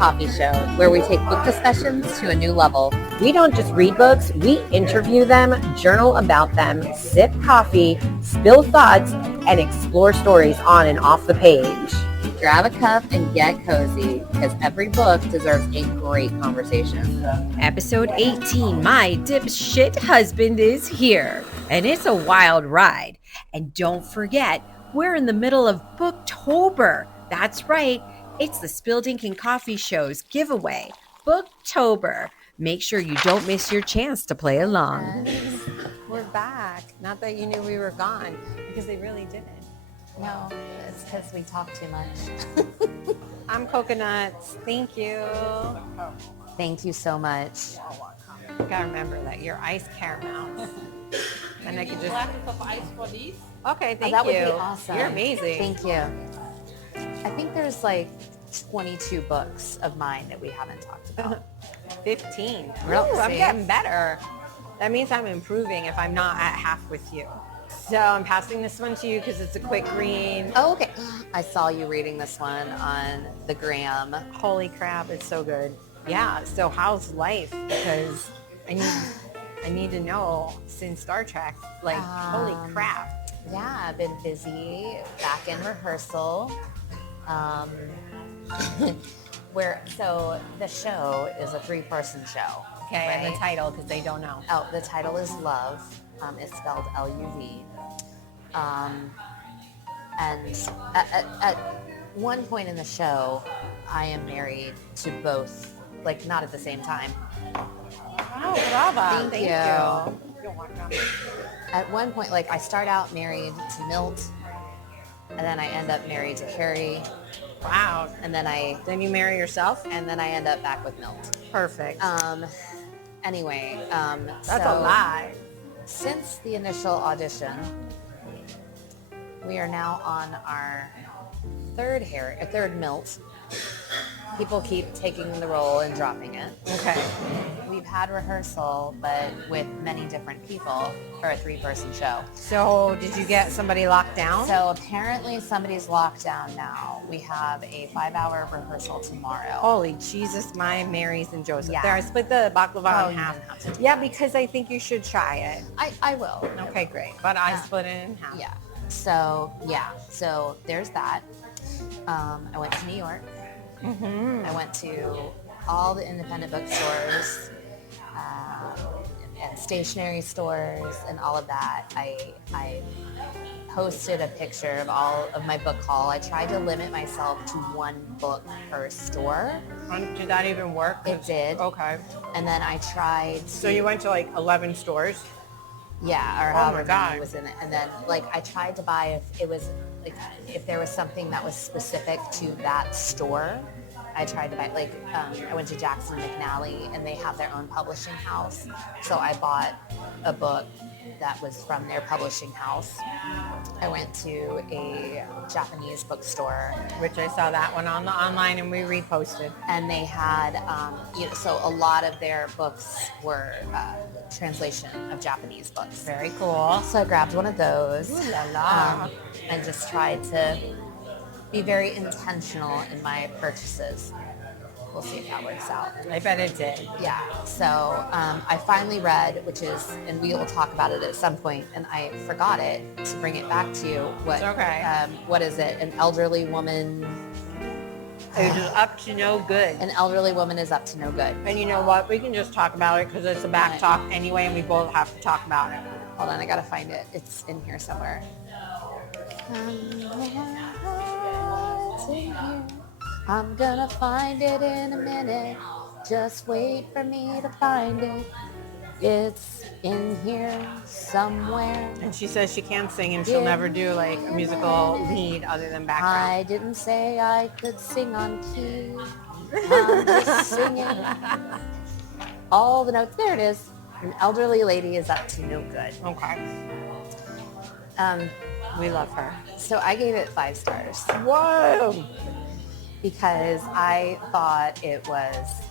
coffee show where we take book discussions to a new level. We don't just read books, we interview them, journal about them, sip coffee, spill thoughts, and explore stories on and off the page. Grab a cup and get cozy, because every book deserves a great conversation. Episode 18, My Dipshit Husband is Here, and it's a wild ride. And don't forget, we're in the middle of Booktober. That's right, it's the Spilled Ink and Coffee Show's giveaway, Booktober. Make sure you don't miss your chance to play along. We're back. Not that you knew we were gone, because they really didn't. No, it's because we talk too much. I'm Coconuts. Thank you. Thank you so much. You gotta remember that you're ice caramels. And I could just glasses of ice for these? Okay, thank that you. would be awesome. You're amazing. Thank you. I think there's like 22 books of mine that we haven't talked about. 15. We're not the I'm same. getting better. That means I'm improving if I'm not at half with you. So I'm passing this one to you because it's a quick read. Oh, okay. I saw you reading this one on the gram. Holy crap, it's so good. Yeah, so how's life? Because I need to know since Star Trek, like, holy crap. Yeah, I've been busy, back in rehearsal. So the show is a 3-person show. Okay, right? and the title, because they don't know. Oh, the title is Love. It's spelled L-U-V. And at one point in the show, I am married to both, like not at the same time. Oh, brava. Thank you. You're welcome. At one point, like I start out married to Milt, and then I end up married to Harry, Wow. and then you marry yourself? I end up back with Milt. Perfect. Anyway, That's a lie. Since the initial audition, we are now on our third Milt. People keep taking the role and dropping it. Okay. We've had rehearsal, but with many different people for a 3-person show. So did you get somebody locked down? So apparently somebody's locked down now. We have a 5-hour rehearsal tomorrow. Holy Jesus, my Marys and Joseph. Yeah. There, I split the baklava in you half. didn't have to. Yeah, because I think you should try it. I will. Okay, great. But I split it in half. Yeah. So there's that. I went to New York. Mm-hmm. I went to all the independent bookstores and stationery stores and all of that. I posted a picture of all of my book haul. I tried to limit myself to 1 book per store. Did that even work? It did. Okay. And then I tried to, So you went to like 11 stores? yeah, or Oh my however God. many was in it. And then like I tried to buy if it was like if there was something that was specific to that store. I tried to buy, like, I went to Jackson McNally and they have their own publishing house. So I bought a book that was from their publishing house. I went to a Japanese bookstore. Which I saw that one on the online and we reposted. And they had, so a lot of their books were translation of Japanese books. Very cool. So I grabbed one of those. Ooh la la. And just tried to be very intentional in my purchases. We'll see if that works out. I bet it did. Yeah. So I finally read, which is, and we will talk about it at some point, and I forgot it to bring it back to you. It's okay. What is it? An elderly woman. It was up to no good. An elderly woman is up to no good. And you know what? We can just talk about it because it's a back talk anyway and we both have to talk about it. Hold on, I gotta find it. It's in here somewhere. I'm gonna find it in a minute. Just wait for me to find it. It's in here somewhere. And she says she can't sing and she'll never do like a musical lead other than background. I didn't say I could sing on key. I'm just singing all the notes. There it is. An elderly lady is up to no good. Okay. We love her. So I gave it 5 stars Whoa! because I thought it was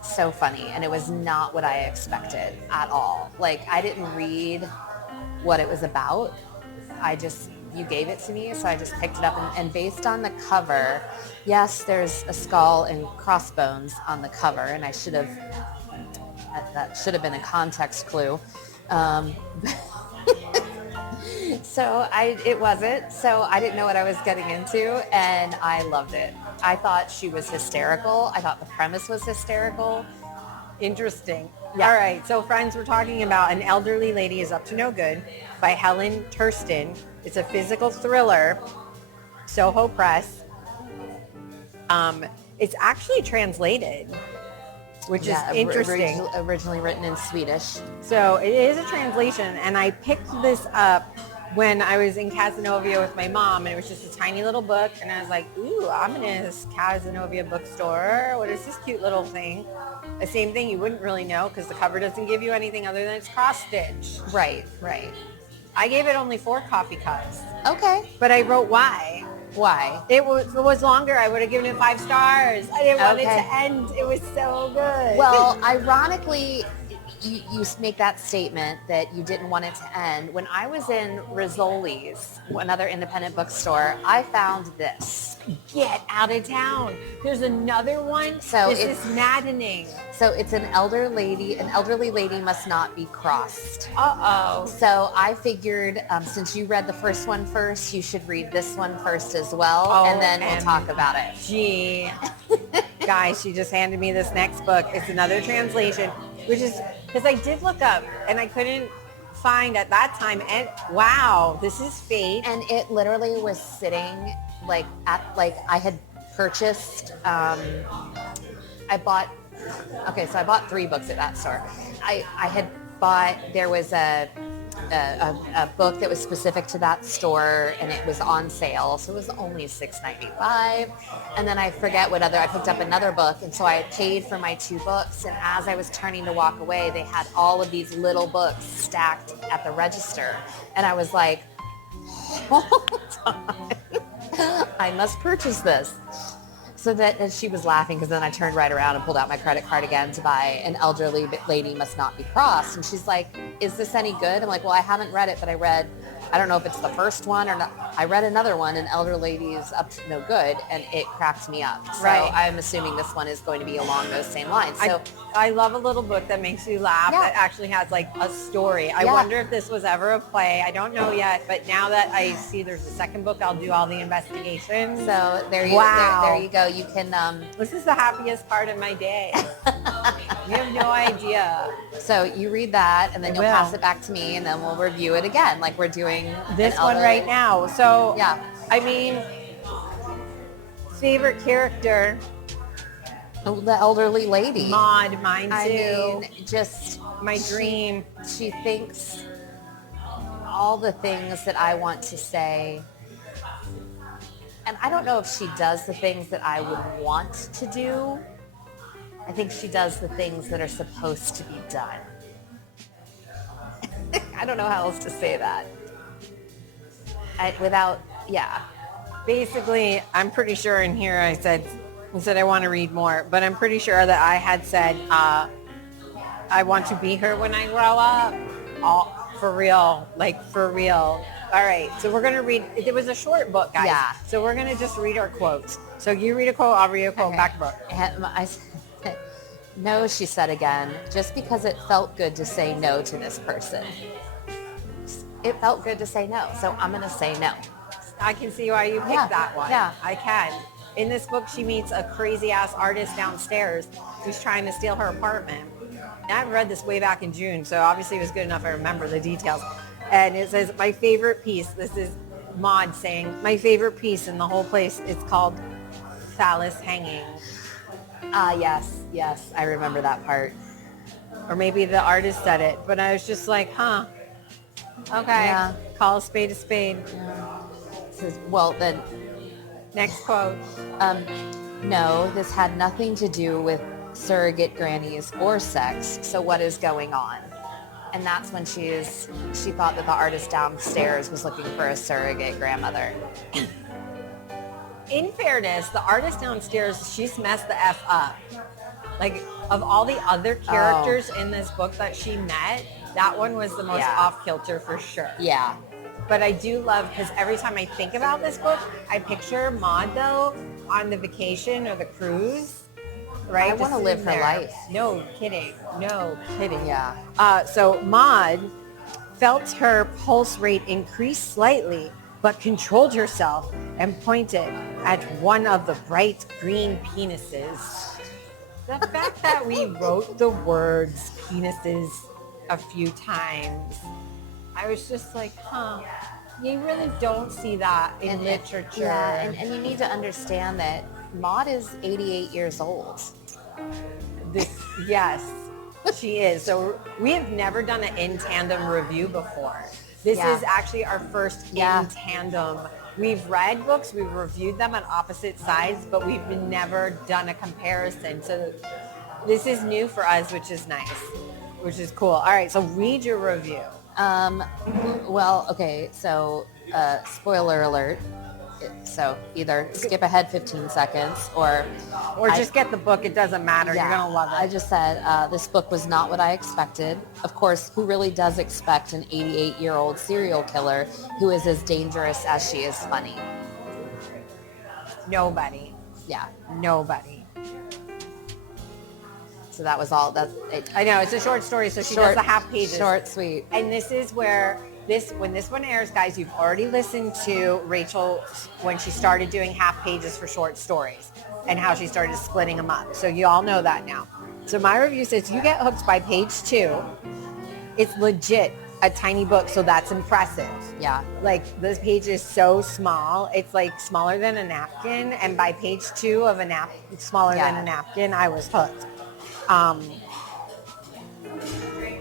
so funny and it was not what I expected at all. Like I didn't read what it was about. I just you gave it to me, so I just picked it up. And based on the cover, yes, there's a skull and crossbones on the cover, and that should have been a context clue. So it wasn't. So I didn't know what I was getting into, and I loved it. I thought she was hysterical. I thought the premise was hysterical. Interesting. Yeah. All right. So friends, we're talking about An Elderly Lady is Up to No Good by Helen Thurston. It's a physical thriller, Soho Press. It's actually translated, which is interesting. Originally written in Swedish. So it is a translation, and I picked this up when I was in Cazenovia with my mom, and it was just a tiny little book, and I was like, ooh, I'm in this Cazenovia bookstore. What is this cute little thing? The same thing, you wouldn't really know because the cover doesn't give you anything other than it's cross-stitch. Right. I gave it only 4 coffee cups, Okay. but I wrote why. Why? If it was longer, I would have given it 5 stars. I didn't want it Okay. to end. It was so good. Well, ironically, you make that statement that you didn't want it to end. When I was in Rizzoli's, another independent bookstore, I found this. Get out of town. There's another one. So this is maddening. So it's an elderly lady must not be crossed. Uh-oh. So I figured since you read the first one first, you should read this one first as well, Oh, and then we'll talk about it. Gee. Guys, she just handed me this next book. It's another translation, which is, because I did look up and I couldn't find at that time, and wow, this is fate. And it literally was sitting I had purchased, I bought 3 books at that store. I had bought, there was a book that was specific to that store, and it was on sale, so it was only $6.95. And then I forget I picked up another book, and so I had paid for my 2 books, and as I was turning to walk away, they had all of these little books stacked at the register, and I was like, hold on, I must purchase this. So that she was laughing, because then I turned right around and pulled out my credit card again to buy An Elderly Lady Must Not Be Crossed. And she's like, is this any good? I'm like, well, I haven't read it, but I don't know if it's the first one or not. I read another one, An Elderly Lady is Up to No Good, and it cracked me up. So Right. I'm assuming this one is going to be along those same lines. So I love a little book that makes you laugh, Yeah. that actually has like a story. I Yeah. wonder if this was ever a play. I don't know yet, but now that I see there's a second book, I'll do all the investigations. So there you go. You can This is the happiest part of my day. You have no idea. so you read that, and then I you'll will. pass it back to me, and then we'll review it again, like we're doing This An one Elderly- right now. So, Yeah. I mean, favorite character, The Elderly Lady. Maud, mine too. I mean, just My dream. She thinks all the things that I want to say. And I don't know if she does the things that I would want to do. I think she does the things that are supposed to be done. I don't know how else to say that. Basically, I'm pretty sure in here I said I want to read more, but I'm pretty sure that I had said I want to be her when I grow up. All for real, like for real. All right, so we're going to read. It was a short book, guys. Yeah. So we're going to just read our quotes. So you read a quote, I'll read a quote, Okay. back book. I said, no, she said again, just because it felt good to say no to this person. It felt good to say no, so I'm going to say no. I can see why you picked Yeah, that one. yeah. I can. In this book, she meets a crazy-ass artist downstairs who's trying to steal her apartment. And I read this way back in June, so obviously it was good enough I remember the details. And it says, my favorite piece, this is Maud saying, my favorite piece in the whole place, it's called Phallus Hanging. Yes, I remember that part. Or maybe the artist said it, but I was just like, huh, okay, Yeah. call a spade a spade. Says, well, then, Next quote. no, this had nothing to do with surrogate grannies or sex, so what is going on? And that's when she thought that the artist downstairs was looking for a surrogate grandmother. In fairness, the artist downstairs, she's messed the F up. Like, of all the other characters in this book that she met, that one was the most Yeah. off-kilter for sure. Yeah. But I do love, because every time I think about this book, I picture Maud, though, on the vacation or the cruise, right? I want to live her life. No kidding. No kidding. Yeah. So Maud felt her pulse rate increase slightly, but controlled herself and pointed at one of the bright green penises. The fact that we wrote the words penises a few times, I was just like, you really don't see that in literature. Yeah, and you need to understand that Maud is 88 years old. Yes, she is. So we have never done an in tandem review before. This is actually our first in tandem. We've read books, we've reviewed them on opposite sides, but we've never done a comparison. So this is new for us, which is nice, which is cool. All right, so read your review. Well, okay, so spoiler alert. So either skip ahead 15 seconds or just get the book. It doesn't matter. You're going to love it. I just said this book was not what I expected. Of course, who really does expect an 88-year-old serial killer who is as dangerous as she is funny? Nobody. Yeah. Nobody. So that was all. I know, it's a short story, so she does the half pages. Short, sweet. And this is where when this one airs, guys, you've already listened to Rachel when she started doing half pages for short stories and how she started splitting them up. So you all know that now. So my review says you get hooked by page 2. It's legit a tiny book, so that's impressive. Yeah. Like, this page is so small. It's like smaller than a napkin. And by page 2 of smaller than a napkin, I was hooked.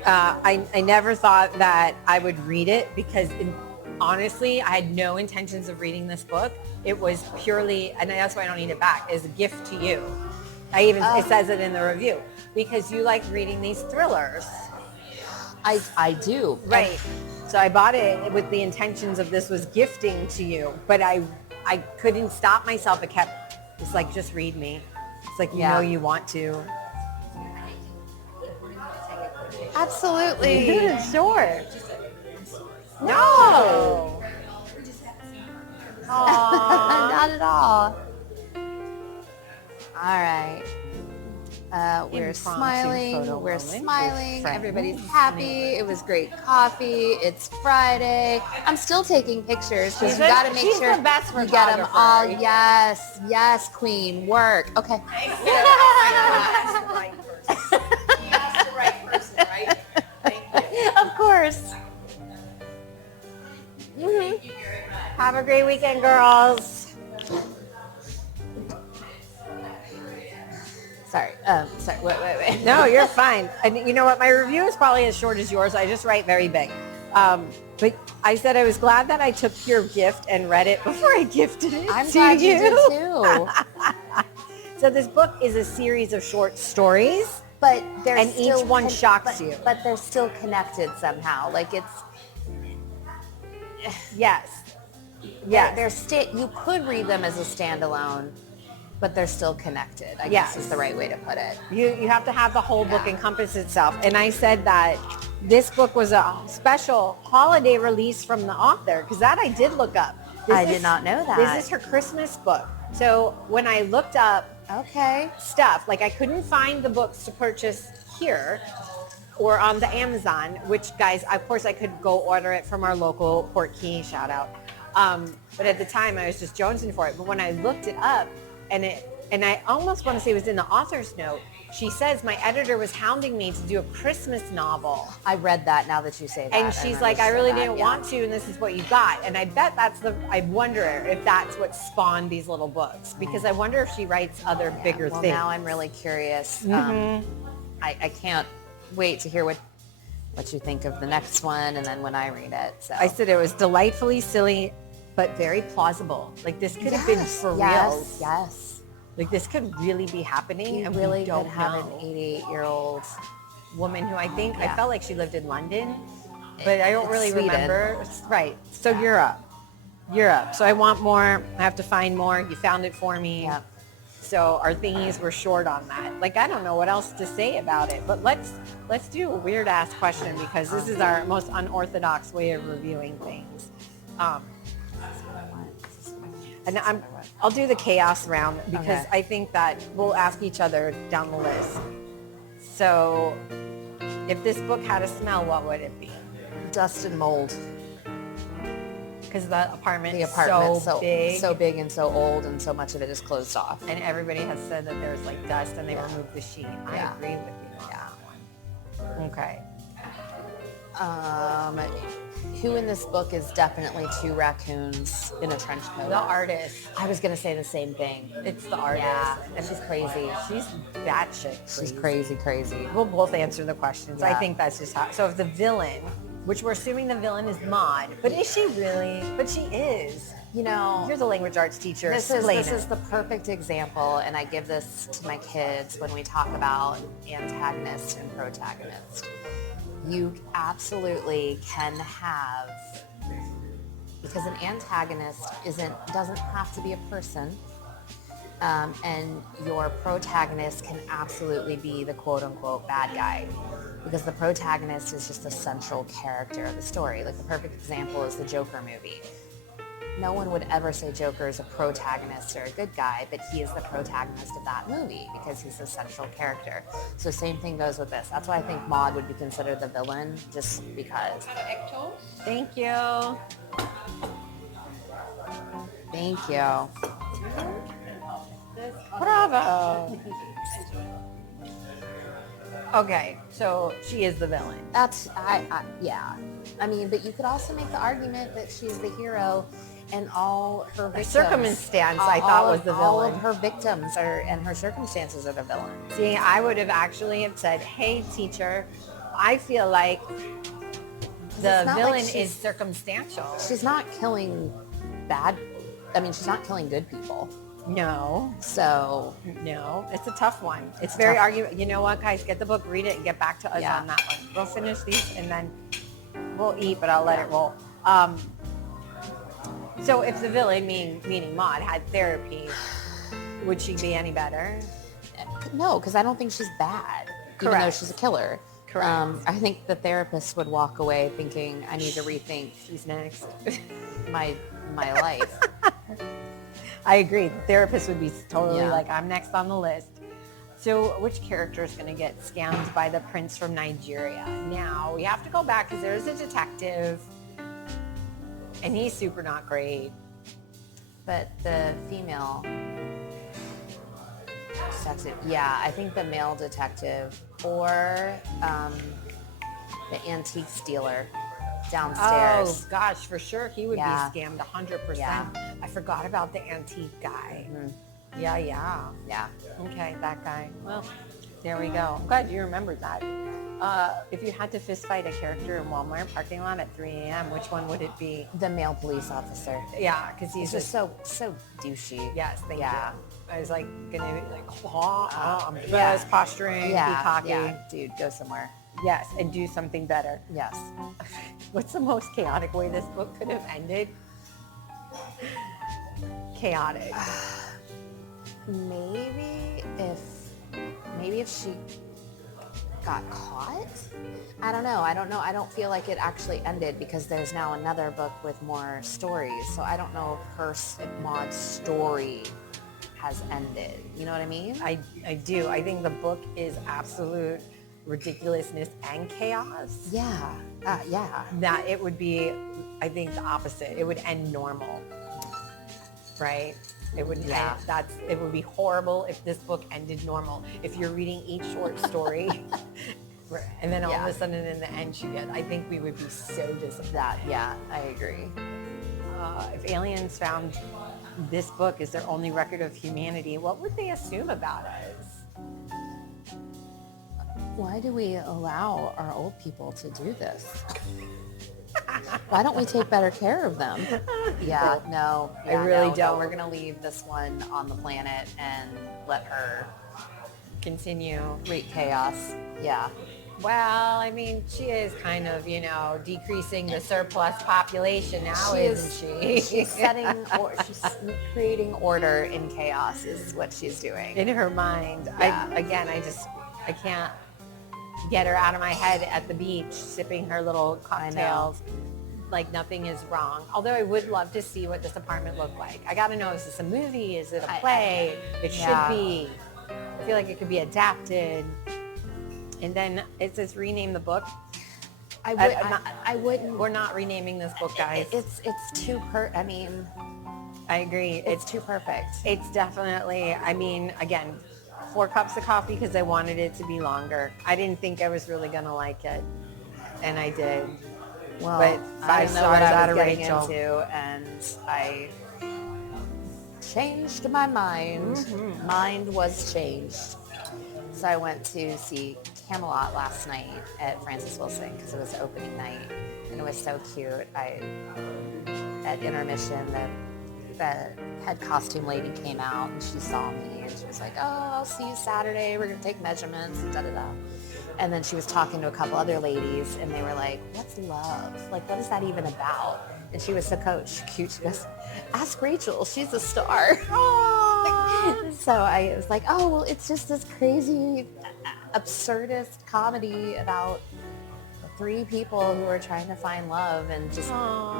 I never thought that I would read it because honestly, I had no intentions of reading this book. It was purely, and that's why I don't need it back, is a gift to you. It says it in the review, because you like reading these thrillers. I do. Right. So I bought it with the intentions of this was gifting to you, but I couldn't stop myself. It's like, just read me. It's like, you know you want to. Absolutely. Sure. No. Not at all. All right. We're smiling. We're smiling. Everybody's happy. It was great coffee. It's Friday. I'm still taking pictures because you got to make sure the best you get them all. Yes. Yes, queen. Work. Okay. Of course. Mm-hmm. Have a great weekend, girls. Sorry. Wait. No, you're fine. And you know what? My review is probably as short as yours. I just write very big. But I said I was glad that I took your gift and read it before I gifted it. I'm glad you did too. So this book is a series of short stories. But each one shocks you. But they're still connected somehow. Like Yes. You could read them as a standalone, but they're still connected. I guess is the right way to put it. You have to have the whole book encompass itself. And I said that this book was a special holiday release from the author, because that I did look up. I did not know that. This is her Christmas book. So when I looked up stuff, like I couldn't find the books to purchase here or on the Amazon, which, guys, of course I could go order it from our local Port Key, shout out. But at the time I was just jonesing for it. But when I looked it up, and I almost want to say it was in the author's note, she says my editor was hounding me to do a Christmas novel. I read that now that you say that. And she's like, I really didn't want to, and this is what you got. And I bet I wonder if that's what spawned these little books, because I wonder if she writes other bigger things. Now I'm really curious. I can't wait to hear what you think of the next one, and then when I read it. So I said it was delightfully silly, but very plausible. Like, this could have been for real. Yes. Like, this could really be happening. You and really we don't could have know. an 88-year-old woman who I felt like she lived in London, but I don't really remember. Right. So Europe. So I want more. I have to find more. You found it for me. Yeah. So our thingies were short on that. Like, I don't know what else to say about it, but let's do a weird ass question, because this is our most unorthodox way of reviewing things. And I'll do the chaos round because Okay. I think that we'll ask each other down the list. So if this book had a smell, what would it be? Dust and mold. Because the apartment The is apartment's so big. so big and so old, and so much of it is closed off. And everybody has said that there's like dust and they removed the sheet. I Yeah. agree with you on that one. Okay. Who in this book is definitely two raccoons in a trench coat? The artist. I was gonna say the same thing. It's the artist. Yeah, and she's crazy. She's batshit crazy. She's crazy. We'll both answer the questions. I Yeah. think that's just how. So if the villain, which we're assuming the villain is Maud, but is she really? But she is. You know, You're the language arts teacher. this Explain is it. the perfect example, and I give this to my kids when we talk about antagonist and protagonist. You absolutely can have, because an antagonist doesn't have to be a person, and your protagonist can absolutely be the quote-unquote bad guy, because the protagonist is just a central character of the story. Like the perfect example is the Joker movie. No one would ever say Joker is a protagonist or a good guy, but he is the protagonist of that movie because he's the central character. So same thing goes with this. That's why I think Maud would be considered the villain, just because. Thank you. Thank you. Bravo. Okay, so she is the villain. That's, yeah. I mean, but you could also make the argument that she's the hero and all her victims. Circumstance, I thought, was the All villain. of her victims and her circumstances are the villain. See, I would have actually have said, hey, teacher, I feel like the It's not like villain she's- is circumstantial. She's not killing she's not killing good people. No, So, no, it's a tough one. It's a very tough- argument. You know what, guys? Get the book, read it, and get back to us Yeah. on that one. We'll finish these, and then we'll eat, but I'll let it roll. So if the villain, meaning Maud, had therapy, would she be any better? no, because I don't think she's bad, even though Correct. she's a killer. Correct. I think the therapist would walk away thinking, I need to rethink She's next. my life. I agree. The therapist would be totally Yeah. like, I'm next on the list. So which character is going to get scammed by the prince from Nigeria? Now, we have to go back because there's a detective, and he's super not great. But the female detective, yeah, I think the male detective or the antique dealer downstairs. Oh, gosh, for sure. He would Yeah. be scammed 100%. Yeah. I forgot about the antique guy. Mhm. Yeah. Yeah. Okay, that guy. Well, there we go. I'm glad you remembered that. If you had to fist fight a character in Walmart parking lot at 3 a.m., which one would it be? The male police officer. Yeah, because he's He's just just so douchey. yes, thank Yeah. you. I was like gonna be like, I'm the Yeah. best, posturing, be cocky. yeah, dude, go somewhere. Yes, and do something better. Yes. What's the most chaotic way this book could have ended? Chaotic. Maybe if she got caught. I don't know. I don't feel like it actually ended because there's now another book with more stories. So I don't know if Maud's story has ended. You know what I mean? I do. I think the book is absolute ridiculousness and chaos. Yeah. Yeah. That it would be, I think, the opposite. It would end normal, right? It would Yeah. it would be horrible if this book ended normal. If you're reading each short story, and then all of Yeah. a sudden in the end you get, I think we would be so disappointed. Yeah, I agree. If aliens found this book as their only record of humanity, what would they assume about us? Why do we allow our old people to do this? Why don't we take better care of them? Yeah, no. I really no, don't. We're going to leave this one on the planet and let her Continue. wreak chaos. Yeah. Well, I mean, she is kind of, decreasing the surplus population now, isn't she? She's she's creating order in chaos is what she's doing. In her mind. Yeah. I can't get her out of my head at the beach sipping her little cocktails. like nothing is wrong. Although I would love to see what this apartment looked like. I got to know, is this a movie? Is it a play? It should be. I feel like it could be adapted. And then it says rename the book. I wouldn't. We're not renaming this book, guys. It's too I mean, I agree. it's too perfect. It's definitely, I mean, again, 4 cups of coffee because I wanted it to be longer. I didn't think I was really going to like it. And I did. Well, But 5 stars out of Rachel. into, and I changed my mind. Mm-hmm. Mind was changed. So I went to see Camelot last night at Francis Wilson because it was opening night, and it was so cute. At intermission, the head costume lady came out and she saw me and she was like, "Oh, I'll see you Saturday. We're gonna take measurements." And da da da. And then she was talking to a couple other ladies, and they were like, "What's love? Like, what is that even about?" And she was so cute. She goes, "Ask Rachel. She's a star." So I was like, "Oh, well, it's just this crazy, absurdist comedy about 3 people who are trying to find love and just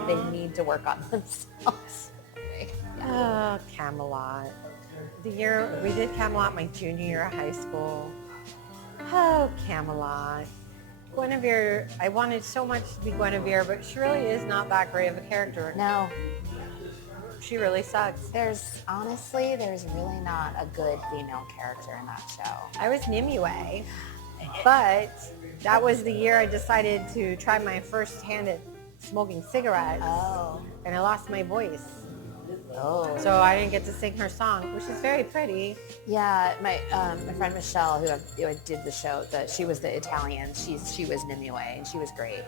they need to work on themselves." Oh, Camelot. The year we did Camelot my junior year of high school. Oh, Camelot. Guinevere, I wanted so much to be Guinevere, but she really is not that great of a character. No. She really sucks. There's really not a good female character in that show. I was Nimue, but that was the year I decided to try my first hand at smoking cigarettes. Oh. And I lost my voice. Oh. So I didn't get to sing her song, which is very pretty. Yeah, my friend Michelle, who did the show, she was the Italian. She was Nimue, and she was great.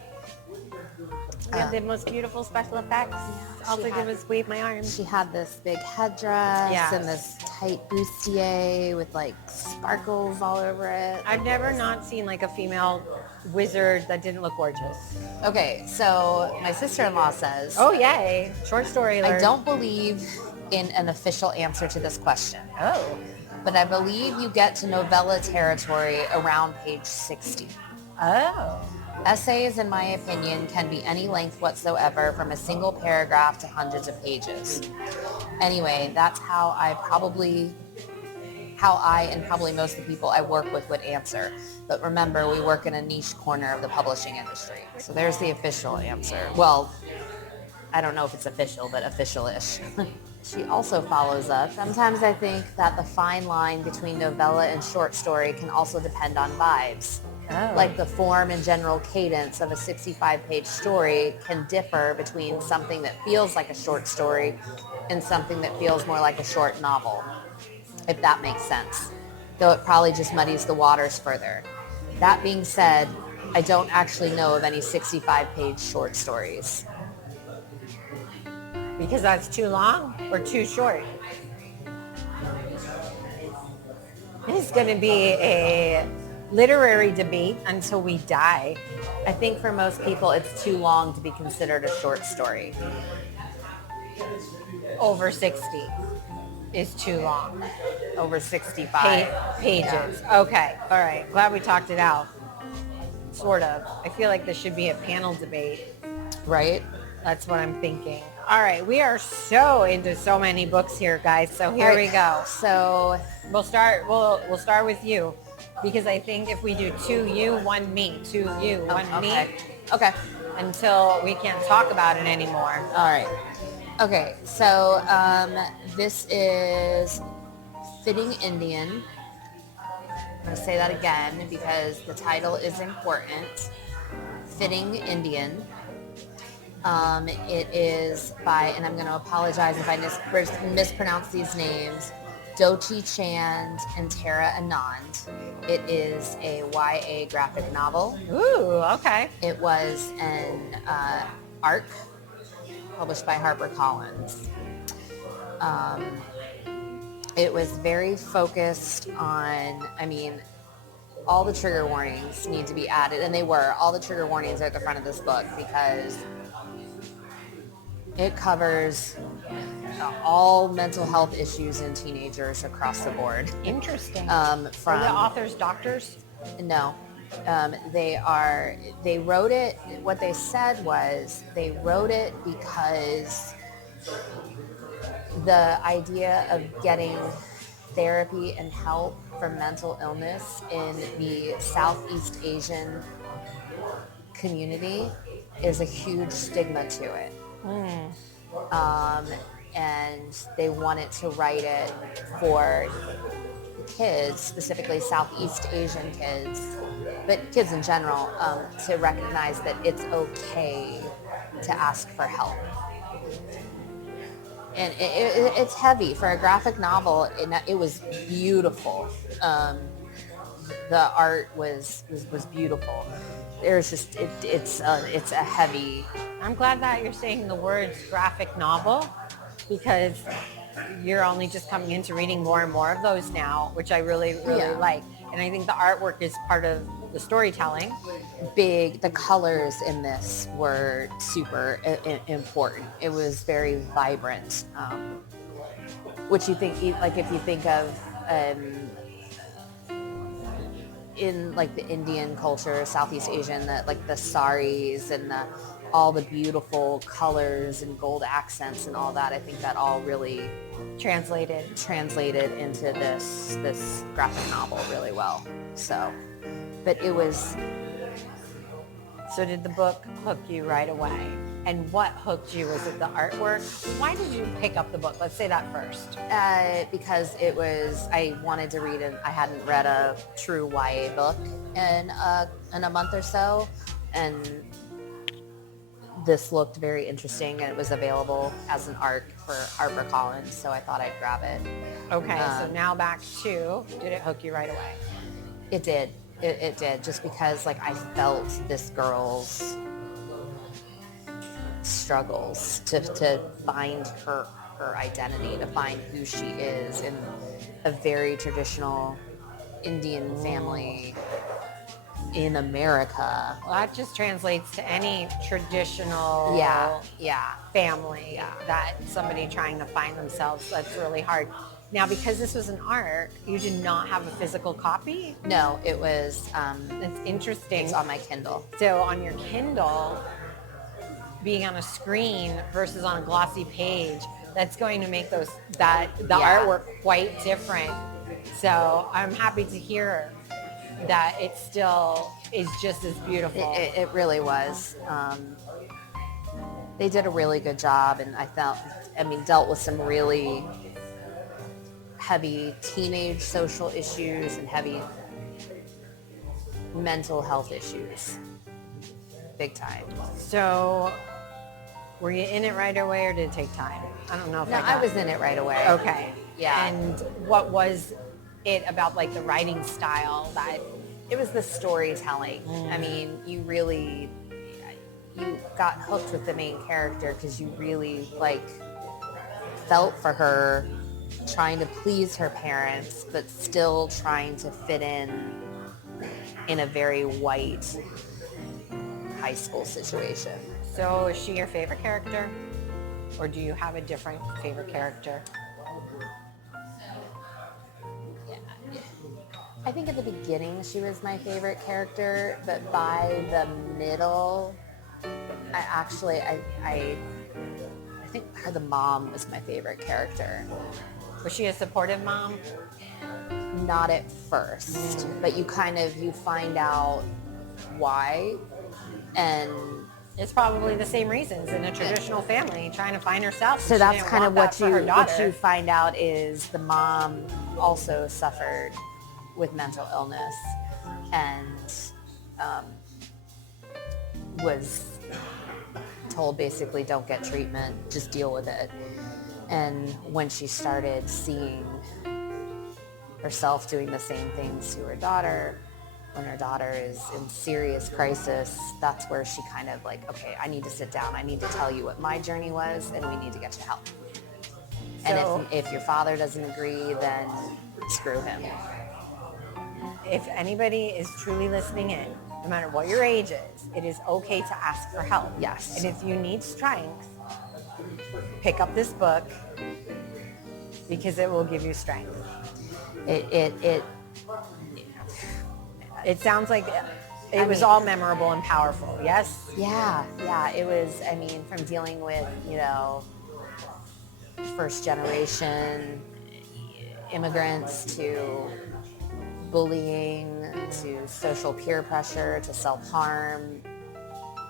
We had the most beautiful special effects. All I did was wave my arms. She had this big headdress and this tight bustier with like sparkles all over it. I've never not seen like a female wizard that didn't look gorgeous. Okay, so my sister-in-law says, "Oh, yay. Short story alert." I don't believe in an official answer to this question. Oh. But I believe you get to novella territory around page 60. Oh. Essays, in my opinion, can be any length whatsoever, from a single paragraph to hundreds of pages. Anyway, that's how I and probably most of the people I work with would answer. But remember, we work in a niche corner of the publishing industry. So there's the official answer. Well, I don't know if it's official, but official-ish. She also follows up, sometimes I think that the fine line between novella and short story can also depend on vibes. Oh. Like the form and general cadence of a 65-page story can differ between something that feels like a short story and something that feels more like a short novel, if that makes sense. Though it probably just muddies the waters further. That being said, I don't actually know of any 65-page short stories. Because that's too long or too short? It's going to be a literary debate until we die. I think for most people it's too long to be considered a short story. Over 60 is too long. Over 65 pages. Yeah. Okay. All right. Glad we talked it out. Sort of. I feel like this should be a panel debate. Right? That's what I'm thinking. All right. We are so into so many books here, guys. So here we go. So we'll start with you. Because I think if we do 2 you, 1 me, 2 you, 1 me. Okay. Until we can't talk about it anymore. All right. Okay. So this is Fitting Indian. I'm going to say that again because the title is important. Fitting Indian. It is by, and I'm going to apologize if I mispronounce these names, Dochi Chand and Tara Anand. It is a YA graphic novel. Ooh, okay. It was an ARC published by HarperCollins. It was very focused on, all the trigger warnings need to be added, and they were. All the trigger warnings are at the front of this book because it covers all mental health issues in teenagers across the board. Interesting. From Are the authors doctors? No. They wrote it, what they said was they wrote it because the idea of getting therapy and help for mental illness in the Southeast Asian community is a huge stigma to it. And they wanted to write it for kids, specifically Southeast Asian kids, but kids in general, to recognize that it's okay to ask for help. And it's heavy for a graphic novel. It was beautiful. The art was beautiful. There's just it's a heavy. I'm glad that you're saying the words graphic novel, because you're only just coming into reading more and more of those now, which I really like. And I think the artwork is part of the storytelling. The colors in this were super important. It was very vibrant, which you think, like if you think of in like the Indian culture, Southeast Asian, like the saris and all the beautiful colors and gold accents and all that, I think that all really translated into this graphic novel really well. So, but it was. So did the book hook you right away? And what hooked you? Was it the artwork? Why did you pick up the book? Let's say that first. Because I wanted to read I hadn't read a true YA book in a month or so, and this looked very interesting, and it was available as an ARC for HarperCollins, so I thought I'd grab it. Okay, so now back to, did it hook you right away? It did. It did, just because like I felt this girl's struggles to find her identity, to find who she is in a very traditional Indian family in America. Well, that just translates to any traditional family that somebody trying to find themselves. That's really hard. Now, because this was an ARC, you did not have a physical copy? No, it was. It's interesting. It's on my Kindle. So on your Kindle, being on a screen versus on a glossy page, that's going to make the artwork quite different. So I'm happy to hear that it still is just as beautiful. It really was. They did a really good job, and dealt with some really heavy teenage social issues and heavy mental health issues. Big time. So were you in it right away, or did it take time? I don't know if I was in it right away. Okay. Yeah. And what was it about, like the writing style that? It was the storytelling. I mean, you got hooked with the main character because you really felt for her, trying to please her parents, but still trying to fit in a very white high school situation. So is she your favorite character, or do you have a different favorite character? I think at the beginning she was my favorite character, but by the middle, I think the mom was my favorite character. Was she a supportive mom? Not at first, but you find out why, and it's probably the same reasons in a traditional family, trying to find herself. So that's kind of what you find out is the mom also suffered with mental illness and was told basically don't get treatment, just deal with it. And when she started seeing herself doing the same things to her daughter, when her daughter is in serious crisis, that's where she kind of okay, I need to sit down. I need to tell you what my journey was, and we need to get you help. And if your father doesn't agree, then screw him. If anybody is truly listening in, no matter what your age is, it is okay to ask for help. Yes. And if you need strength, pick up this book, because it will give you strength. It sounds like it was all memorable and powerful. Yes? Yeah. It was, from dealing with, first generation immigrants to bullying to social peer pressure to self-harm,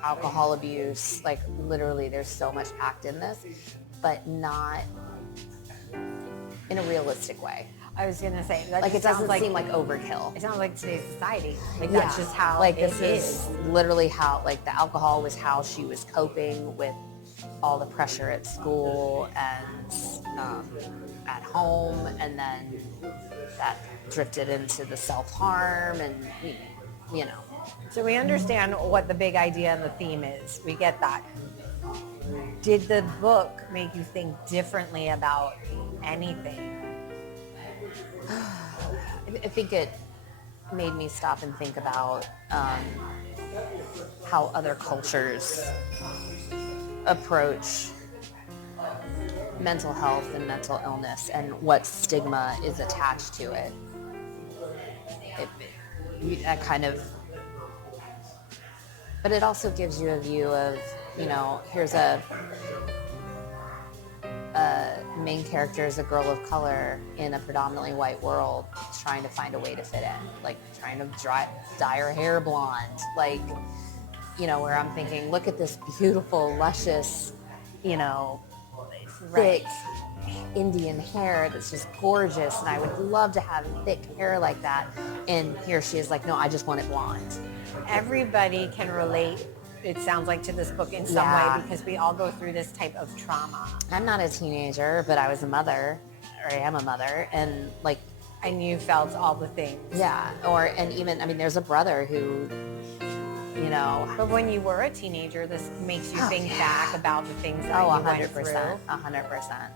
alcohol abuse. Like literally there's so much packed in this, but not in a realistic way. I was gonna say that Like it doesn't like, seem like overkill. It sounds like today's society. Like that's just how like it this is literally how like the alcohol was how she was coping with all the pressure at school and at home, and then that drifted into the self-harm and So we understand what the big idea and the theme is. We get that. Did the book make you think differently about anything? I think it made me stop and think about how other cultures approach mental health and mental illness and what stigma is attached to it. That kind of, but it also gives you a view of, here's a main character is a girl of color in a predominantly white world trying to find a way to fit in, like trying to dye her hair blonde, like, where I'm thinking, look at this beautiful, luscious, thick Indian hair that's just gorgeous, and I would love to have thick hair like that. And here she is like, no, I just want it blonde. Everybody can relate, it sounds like, to this book in some way, because we all go through this type of trauma. I'm not a teenager, but I was a mother, or I am a mother, and like, and you felt all the things. Yeah, and even, there's a brother who, But when you were a teenager, this makes you think back about the things that you 100%, went through. 100%.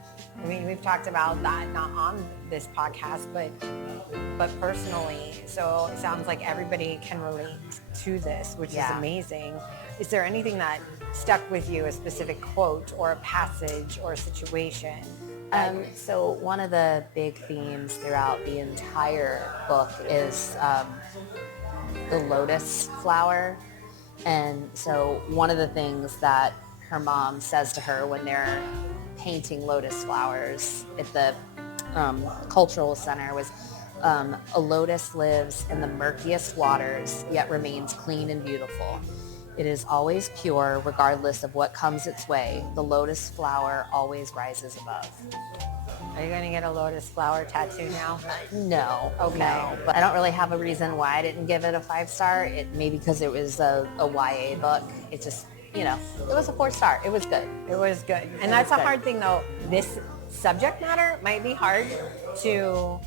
We've talked about that, not on this podcast, but personally. So it sounds like everybody can relate to this, which is amazing. Is there anything that stuck with you, a specific quote or a passage or a situation? So one of the big themes throughout the entire book is the lotus flower. And so one of the things that her mom says to her when they're painting lotus flowers at the cultural center was, a lotus lives in the murkiest waters, yet remains clean and beautiful. It is always pure, regardless of what comes its way. The lotus flower always rises above. Are you going to get a lotus flower tattoo now? No. Okay. No, but I don't really have a reason why I didn't give it a 5-star. It maybe because it was a YA book. It just, it was a 4-star. It was good. It was good. And that's a hard thing, though. This subject matter might be hard to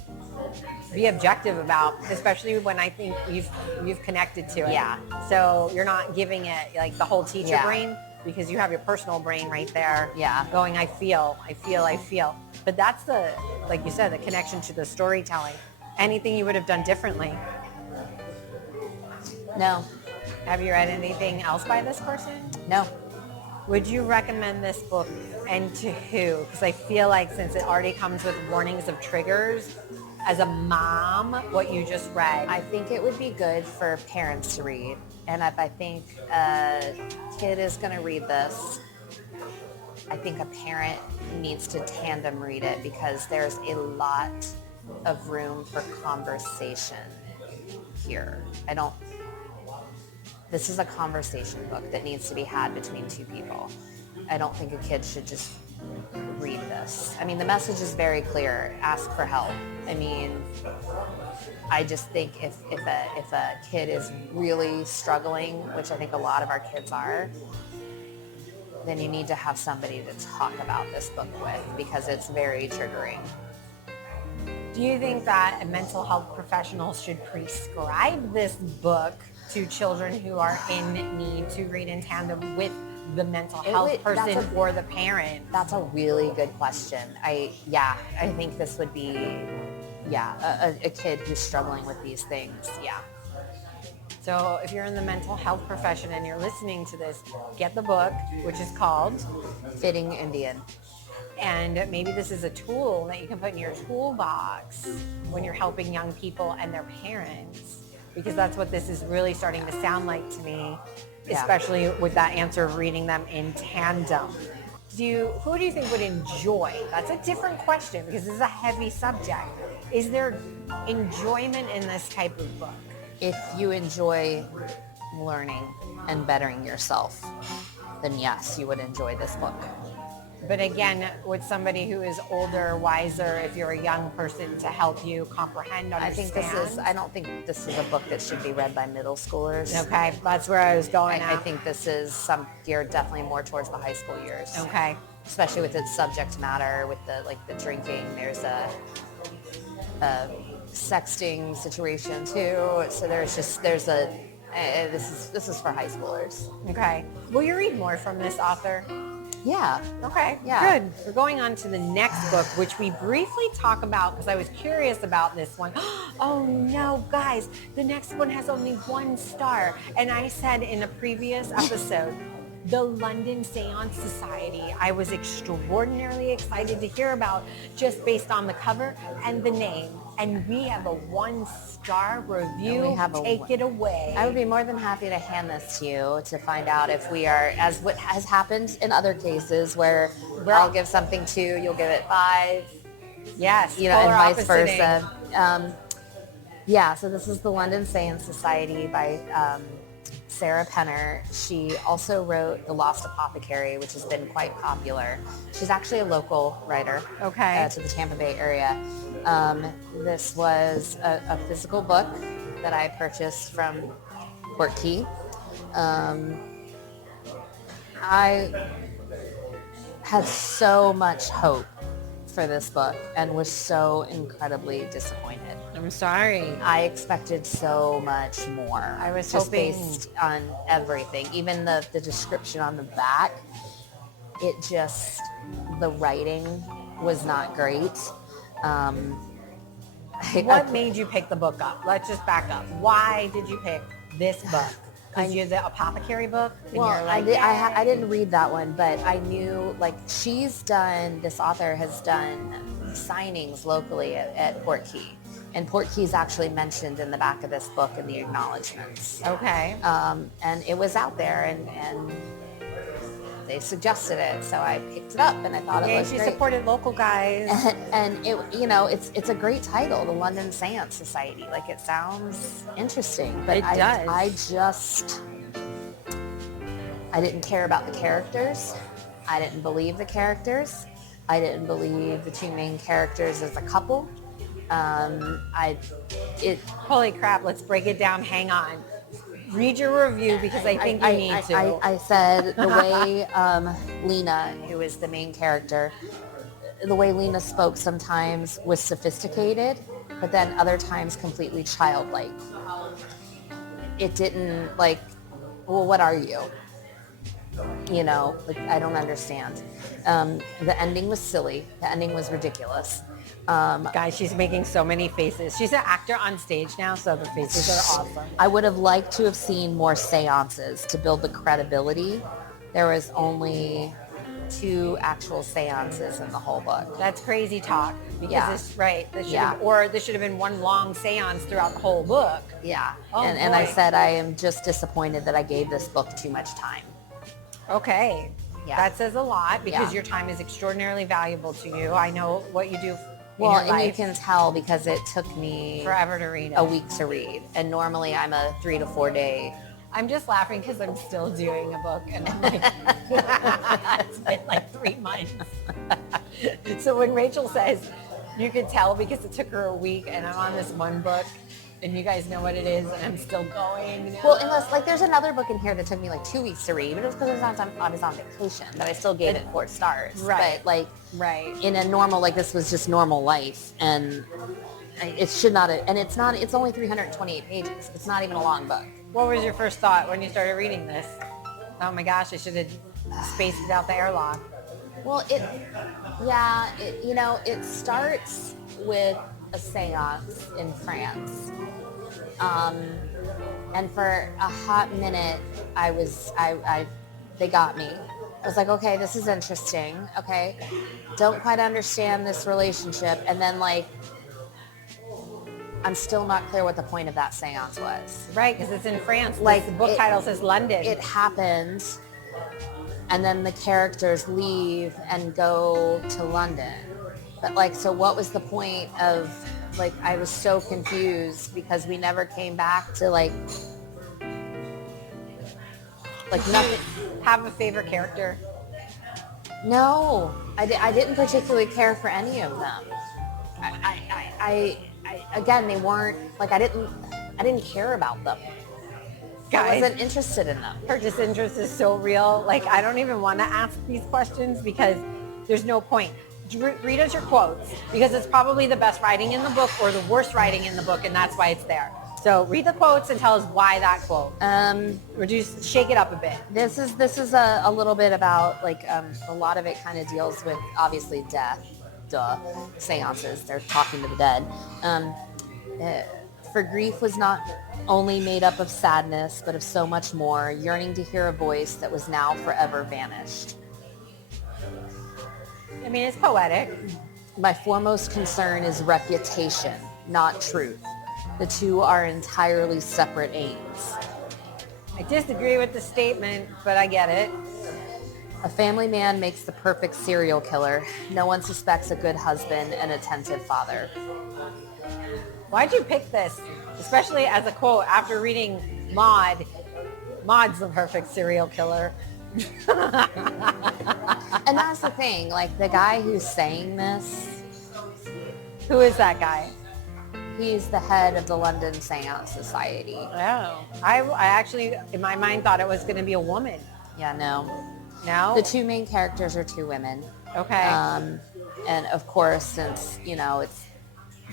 be objective about, especially when I think you've connected to it. Yeah. So you're not giving it like the whole teacher brain, because you have your personal brain right there. Yeah. Going, I feel. But that's like you said, the connection to the storytelling. Anything you would have done differently? No. Have you read anything else by this person? No. Would you recommend this book, and to who? Because I feel like since it already comes with warnings of triggers, as a mom, what you just read. I think it would be good for parents to read. And if I think a kid is going to read this, I think a parent needs to tandem read it, because there's a lot of room for conversation here. This is a conversation book that needs to be had between two people. I don't think a kid should just read this. The message is very clear. Ask for help. I just think if a kid is really struggling, which I think a lot of our kids are, then you need to have somebody to talk about this book with, because it's very triggering. Do you think that mental health professionals should prescribe this book to children who are in need to read in tandem with the mental health person or the parent? That's a really good question. I think this would be, a kid who's struggling with these things. Yeah. So if you're in the mental health profession and you're listening to this, get the book, which is called Fitting Indian. And maybe this is a tool that you can put in your toolbox when you're helping young people and their parents. because that's what this is really starting to sound like to me, Yeah. especially with that answer of reading them in tandem. Who do you think would enjoy? That's a different question because this is a heavy subject. Is there enjoyment in this type of book? If you enjoy learning and bettering yourself, then yes, you would enjoy this book. But again, with somebody who is older, wiser, if you're a young person, to help you comprehend, understand. I don't think this is a book that should be read by middle schoolers. Okay, that's where I was going I at. think this is geared definitely more towards the high school years. Okay. Especially with its subject matter, with the drinking. There's a sexting situation too. So this is for high schoolers. Okay. Will you read more from this author? Yeah. Okay, Yeah. good. We're going on to the next book, which we briefly talk about because I was curious about this one. Oh no, guys, the next one has only 1 star. And I said in a previous episode, the London Séance Society, I was extraordinarily excited to hear about just based on the cover and the name. And we have a 1-star review. Take it away. I would be more than happy to hand this to you to find out if we are, as what has happened in other cases where I'll give something 2, you'll give it 5. Yes, and vice oppositing. versa. So this is the London Séance Society by Sarah Penner. She also wrote The Lost Apothecary, which has been quite popular. She's actually a local writer Okay. To the Tampa Bay area. This was a physical book that I purchased from Portkey. I had so much hope for this book and was so incredibly disappointed. I'm sorry. I expected so much more. I was just hoping- based on everything, even the description on the back. The writing was not great. What made you pick the book up? Let's just back up. Why did you pick this book? Because you're the apothecary book? And Well, you're like, I didn't read that one, but I knew, this author has done signings locally at Portkey. And Portkey's actually mentioned in the back of this book in the acknowledgments. Okay. And it was out there, and they suggested it, so I picked it up, and I thought it was she great. supported local guys. And it's a great title, the London Séance Society. Like, it sounds interesting, but It does. I didn't care about the characters. I didn't believe the characters. I didn't believe the 2 main characters as a couple. Holy crap, let's break it down. Hang on. Read your review because I think you need to. I said the way Lena, who is the main character, the way Lena spoke sometimes was sophisticated, but then other times completely childlike. It didn't well, what are you? I don't understand. The ending was silly. The ending was ridiculous. Guys, she's making so many faces. She's an actor on stage now, so the faces are awesome. I would have liked to have seen more seances to build the credibility. There was only 2 actual seances in the whole book. That's crazy talk. Because Yeah. this should have been 1 long seance throughout the whole book. Yeah. Oh, and I boy. said I am just disappointed that I gave this book too much time. Okay. Yeah. That says a lot because Yeah. your time is extraordinarily valuable to you. I know what you do Well, in and your you life. can tell because it took me Forever to read it. a week to read. And normally I'm a 3 to 4 day. I'm just laughing because I'm still doing a book and I'm like, it's been like 3 months. So when Rachel says, you could tell because it took her a week and I'm on this one book and you guys know what it is and I'm still going. Well, unless there's another book in here that took me 2 weeks to read, but it was because I was on vacation, but I still gave it 4 stars. Right. But Right. in a normal, this was just normal life, and it should not have, and it's only 328 pages. It's not even a long book. What was your first thought when you started reading this? Oh my gosh, I should have spaced it out the airlock. Well, it starts with a seance in France. And for a hot minute, they got me. I was like, okay, this is interesting. Okay. Don't quite understand this relationship. And then I'm still not clear what the point of that seance was. Right, because it's in France. Like, The book title says London. It happened, and then the characters leave and go to London. But like, so what was the point of, like, I was so confused because we never came back to like nothing. Have a favorite character? No, I didn't particularly care for any of them. I again, they weren't, like, I didn't care about them. Guys, I wasn't interested in them. her disinterest is so real. Like, I don't even want to ask these questions because there's no point. Read us your quotes, because it's probably the best writing in the book or the worst writing in the book, and that's why it's there. So read the quotes and tell us why that quote. Or just shake it up a bit. This is a little bit about, like, a lot of it kind of deals with, obviously, death. Duh. Seances. They're talking to the dead. For grief was not only made up of sadness, but of so much more, yearning to hear a voice that was now forever vanished. I mean, it's poetic. My foremost concern is reputation, not truth. The two are entirely separate aims. I disagree with the statement, but I get it. A family man makes the perfect serial killer. No one suspects a good husband and attentive father. Why'd you pick this? Especially as a quote after reading Maud. Maud's the perfect serial killer. And that's the thing, like, the guy who's saying this, Who is that guy? he's the head of the London Séance Society. Oh. I actually, in my mind, thought it was going to be a woman. Yeah, no. No? The two main characters are two women. Okay. And of course, since, you know, it's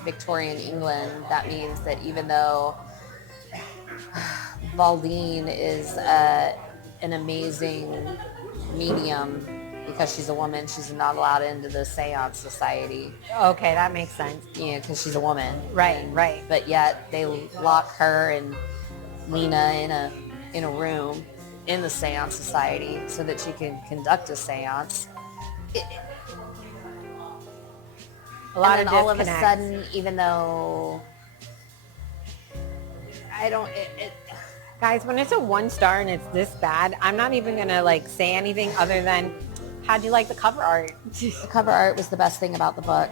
Victorian England, that means that even though Valdine is an amazing medium, because she's a woman, she's not allowed into the Séance Society. Okay, that makes sense. Yeah, because she's a woman. Right, right. But yet they lock her and Lena in a room in the Séance Society so that she can conduct a séance. A lot and of then all of a disconnects. sudden, even though I don't, Guys, when it's a 1 star and it's this bad, I'm not even going to like say anything other than, how'd you like the cover art? the cover art was the best thing about the book.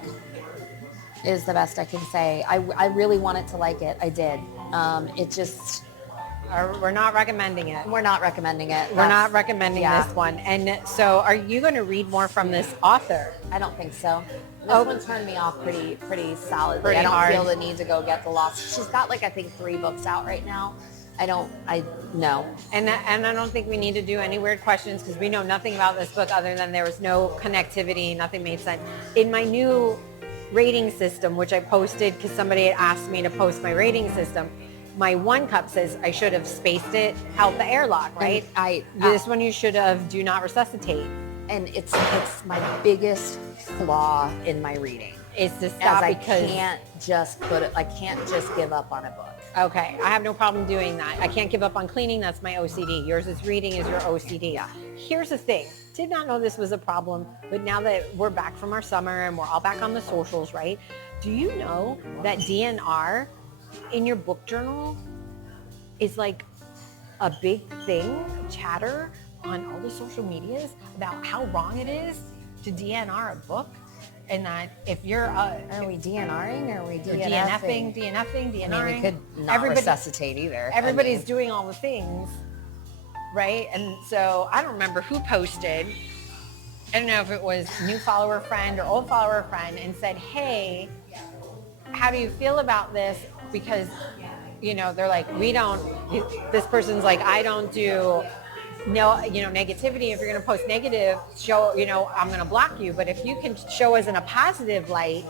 It is the best I can say. I really wanted to like it. I did. It just... We're not recommending it. We're not recommending it. We're not recommending this one. And so are you going to read more from this author? I don't think so. This one turned me off pretty solidly. Pretty I don't hard. feel the need to go get the Lost. She's got, like, I think 3 books out right now. No. And I don't think we need to do any weird questions because we know nothing about this book other than there was no connectivity. Nothing made sense. In my new rating system, which I posted because somebody had asked me to post my rating system, my 1 cup says I should have spaced it out the airlock, right? This one you should have do not resuscitate. And it's my biggest flaw in my reading. Is to stop because I can't just give up on a book. Okay, I have no problem doing that. I can't give up on cleaning. That's my OCD. Yours is reading is your OCD. Yeah. Here's the thing. Did not know this was a problem, but now that we're back from our summer and we're all back on the socials, right? Do you know that DNR in your book journal is like a big thing, chatter on all the social medias about how wrong it is to DNR a book? And that if you're... are we DNRing or are we DNFing? DNRing? I mean, we could not resuscitate either. Everybody's doing all the things, right? And so I don't remember who posted. I don't know if it was new follower friend or old follower friend and said, hey, how do you feel about this? Because, you know, they're like, this person's like, I don't do... negativity. If you're going to post negative, show, I'm going to block you. But if you can show us in a positive light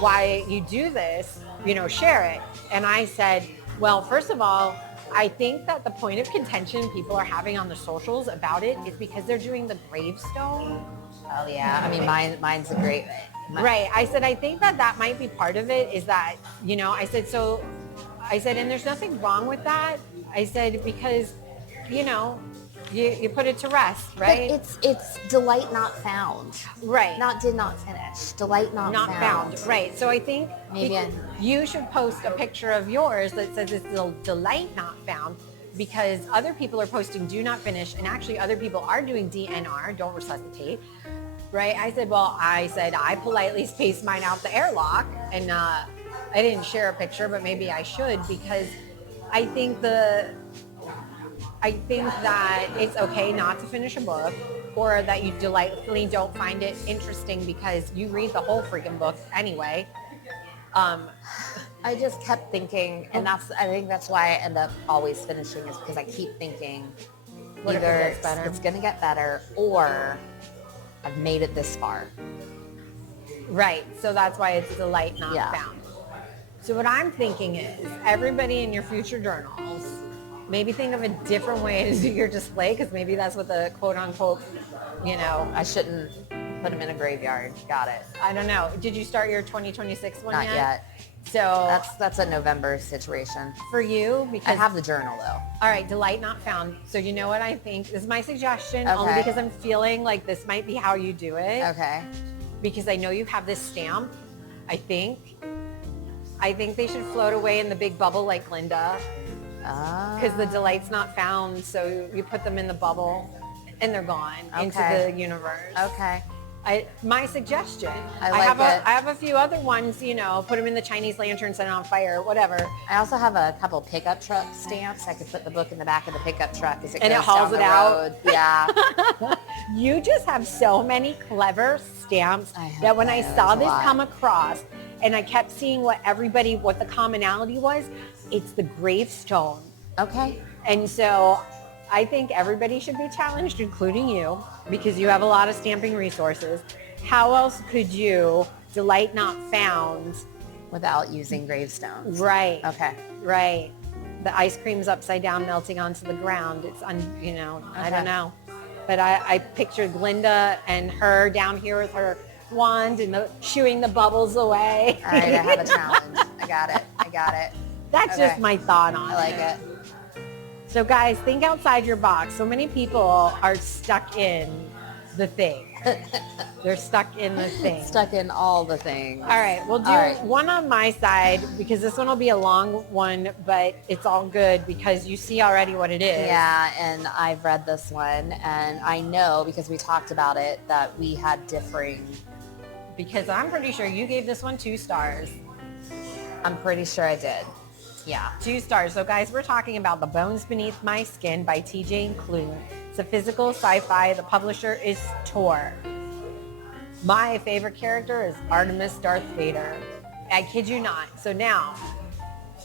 why you do this, share it. And I said, well, first of all, I think that the point of contention people are having on the socials about it is because they're doing the gravestone. Oh, yeah. I mean, mine's a great... Right. I said, I think that might be part of it is that, I said, and there's nothing wrong with that. I said, because, You put it to rest, right? But it's delight not found. Right. Not did not finish. Delight not found. Right. So I think Maybe you should post a picture of yours that says it's delight not found, because other people are posting do not finish, and actually other people are doing DNR, don't resuscitate. Right? I said I politely spaced mine out the airlock, and I didn't share a picture, but maybe I should, because I think that it's okay not to finish a book, or that you delightfully don't find it interesting because you read the whole freaking book anyway. I just kept thinking, and I think that's why I end up always finishing, is because I keep thinking either it's going to get better, or I've made it this far. Right. So that's why it's delight not found. So what I'm thinking is, everybody in your future journals, maybe think of a different way to do your display, because maybe that's what the quote unquote, I shouldn't put them in a graveyard. Got it. I don't know. Did you start your 2026 one Not yet. So that's a November situation. For you, because I have the journal though. All right, delight not found. So you know what I think? This is my suggestion, only because I'm feeling like this might be how you do it. Okay. Because I know you have this stamp, I think they should float away in the big bubble like Glinda. Because the delight's not found, so you put them in the bubble and they're gone into the universe. Okay. My suggestion. I have a few other ones, put them in the Chinese lantern, set it on fire, whatever. I also have a couple pickup truck stamps. I could put the book in the back of the pickup truck as it goes hauls down it the out. road. Yeah. You just have so many clever stamps that when I saw this come across, and I kept seeing what the commonality was, it's the gravestone. Okay. And so I think everybody should be challenged, including you, because you have a lot of stamping resources. How else could you delight not found without using gravestones? Right. Okay. Right. The ice cream's upside down, melting onto the ground. It's I don't know. But I pictured Glinda and her down here with her wand and shooing the bubbles away. All right, I have a challenge. I got it. That's just my thought on it. I like it. So guys, think outside your box. So many people are stuck in the thing. They're stuck in the thing. Stuck in all the things. All right, we'll do one on my side, because this one will be a long one, but it's all good because you see already what it is. Yeah, and I've read this one, and I know, because we talked about it, that we had differing. Because I'm pretty sure you gave this one 2 stars. I'm pretty sure I did. Yeah. 2 stars. So guys, we're talking about The Bones Beneath My Skin by TJ Klune. It's a physical sci-fi. The publisher is Tor. My favorite character is Artemis Darth Vader. I kid you not. So now,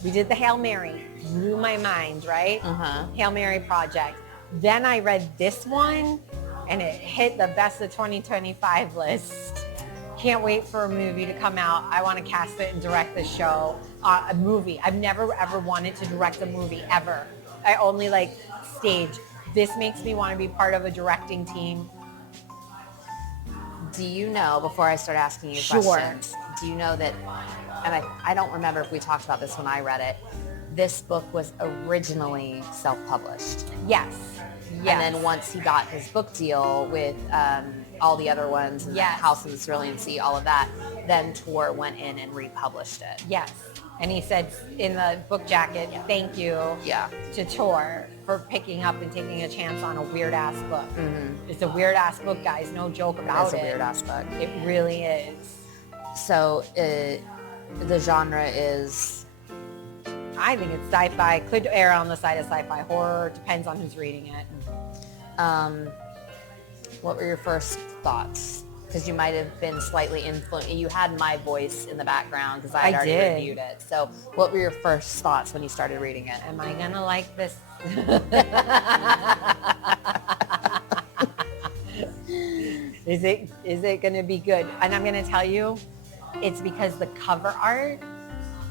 we did the Hail Mary. Blew my mind, right? Hail Mary project. Then I read this one, and it hit the best of 2025 list. Can't wait for a movie to come out. I want to cast it and direct the show. A movie. I've never ever wanted to direct a movie, ever. I only like stage. This makes me want to be part of a directing team. Do you know, before I start asking you questions, do you know that, and I don't remember if we talked about this when I read it, this book was originally self-published. Yes. And then once he got his book deal with all the other ones, and House of the Cerulean Sea, all of that, then Tor went in and republished it. Yes. And he said in the book jacket, thank you to Tor for picking up and taking a chance on a weird-ass book. It's a weird-ass book, guys. No joke about it. It's a weird-ass book. It really is. So the genre is... I think it's sci-fi. Could err on the side of sci-fi. Horror. Depends on who's reading it. What were your first thoughts? Because you might have been slightly influenced. You had my voice in the background because I had already reviewed it. So what were your first thoughts when you started reading it? Am I going to like this? Is it going to be good? And I'm going to tell you, it's because the cover art,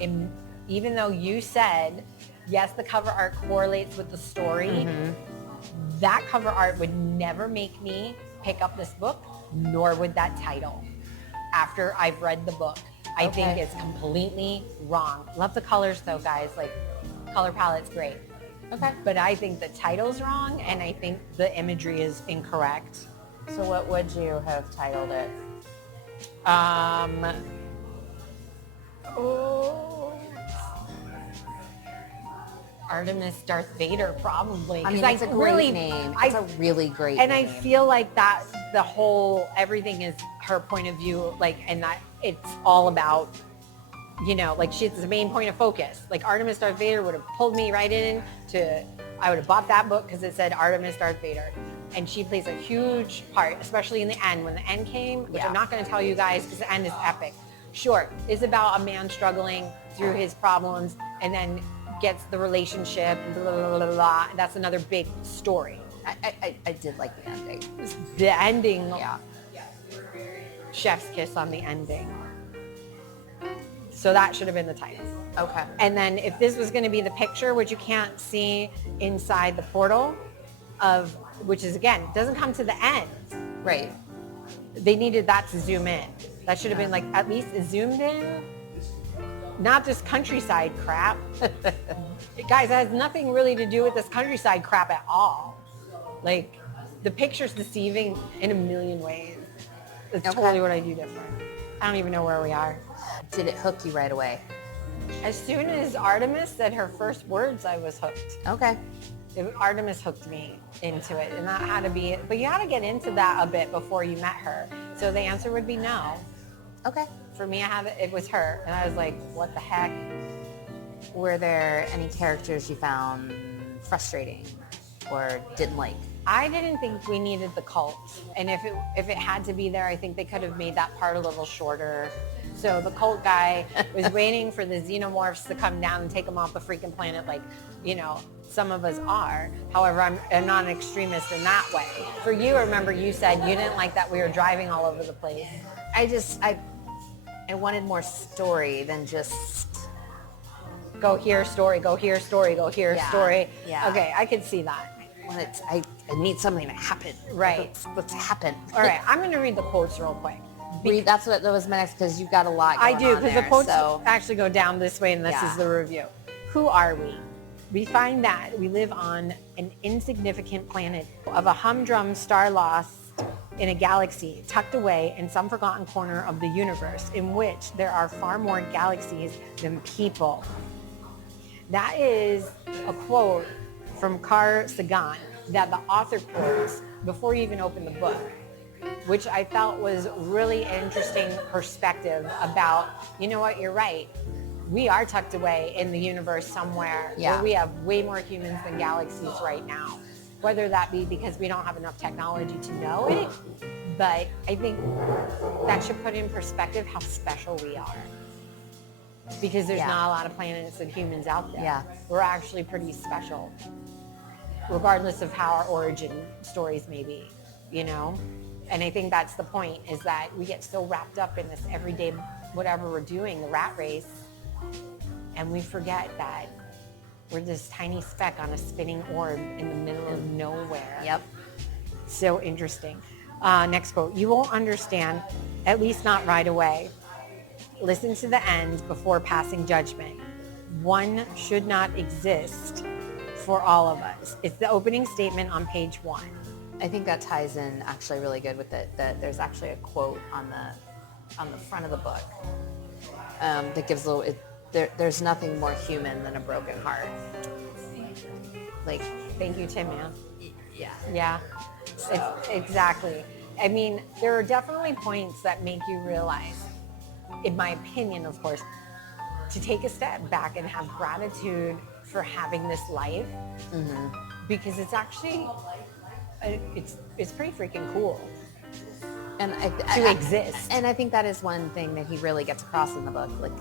even though you said, yes, the cover art correlates with the story, that cover art would never make me pick up this book, nor would that title after I've read the book. I think it's completely wrong. Love the colors though, guys. Like, color palette's great. Okay. But I think the title's wrong, and I think the imagery is incorrect. So what would you have titled it? Artemis Darth Vader, probably. I mean, it's a great name. It's a really great and name. I feel like that the whole, everything is her point of view, like, and that it's all about, like she's the main point of focus. Like Artemis Darth Vader would have pulled me right in I would have bought that book because it said Artemis Darth Vader. And she plays a huge part, especially in the end. When the end came, which I'm not going to tell you guys because the end is epic. Sure, it's about a man struggling through his problems and then gets the relationship, blah, blah, blah, blah. That's another big story. I did like the ending. The ending, Yeah. chef's kiss on the ending. So that should have been the title. Okay. And then if this was going to be the picture, which you can't see inside the portal which is, again, doesn't come to the end. Right. They needed that to zoom in. That should have been like, at least zoomed in. Not this countryside crap. Guys, that has nothing really to do with this countryside crap at all. Like, the picture's deceiving in a million ways. It's totally what I do different. I don't even know where we are. Did it hook you right away? As soon as Artemis said her first words, I was hooked. Okay. Artemis hooked me into it, and that had to be it. But you had to get into that a bit before you met her. So the answer would be no. Okay. For me, it was her, and I was like, what the heck? Were there any characters you found frustrating or didn't like? I didn't think we needed the cult, and if it had to be there, I think they could have made that part a little shorter. So the cult guy was waiting for the xenomorphs to come down and take them off the freaking planet, like, some of us are. However, I'm not an extremist in that way. For you, remember you said you didn't like that we were driving all over the place. I wanted more story than just go here, story, go here, story, go here, story. Yeah. Okay, I could see that. I need something to happen. Right. Let's happen. All right, I'm going to read the quotes real quick. That's what that was my next, because you've got a lot I going do, on because the there, quotes so. actually go down this way, and this is the review. Who are we? We find that we live on an insignificant planet of a humdrum star lost in a galaxy tucked away in some forgotten corner of the universe in which there are far more galaxies than people. That is a quote from Carl Sagan that the author quotes before you even open the book, which I felt was really interesting perspective about, you know what, you're right. We are tucked away in the universe somewhere where we have way more humans than galaxies right now. Whether that be because we don't have enough technology to know it, but I think that should put in perspective how special we are. Because there's not a lot of planets and humans out there. Yeah. We're actually pretty special, regardless of how our origin stories may be, And I think that's the point, is that we get so wrapped up in this everyday, whatever we're doing, the rat race, and we forget that we're this tiny speck on a spinning orb in the middle of nowhere. Yep. So interesting. Next quote. You won't understand, at least not right away. Listen to the end before passing judgment. One should not exist for all of us. It's the opening statement on page 1. I think that ties in actually really good with it, that there's actually a quote on the front of the book that gives a little, there's nothing more human than a broken heart. Like, thank you, Tim, man. yeah. Yeah, exactly. I mean, there are definitely points that make you realize, in my opinion, of course, to take a step back and have gratitude for having this life, because it's actually, it's pretty freaking cool. And to exist. And I think that is one thing that he really gets across in the book. Like,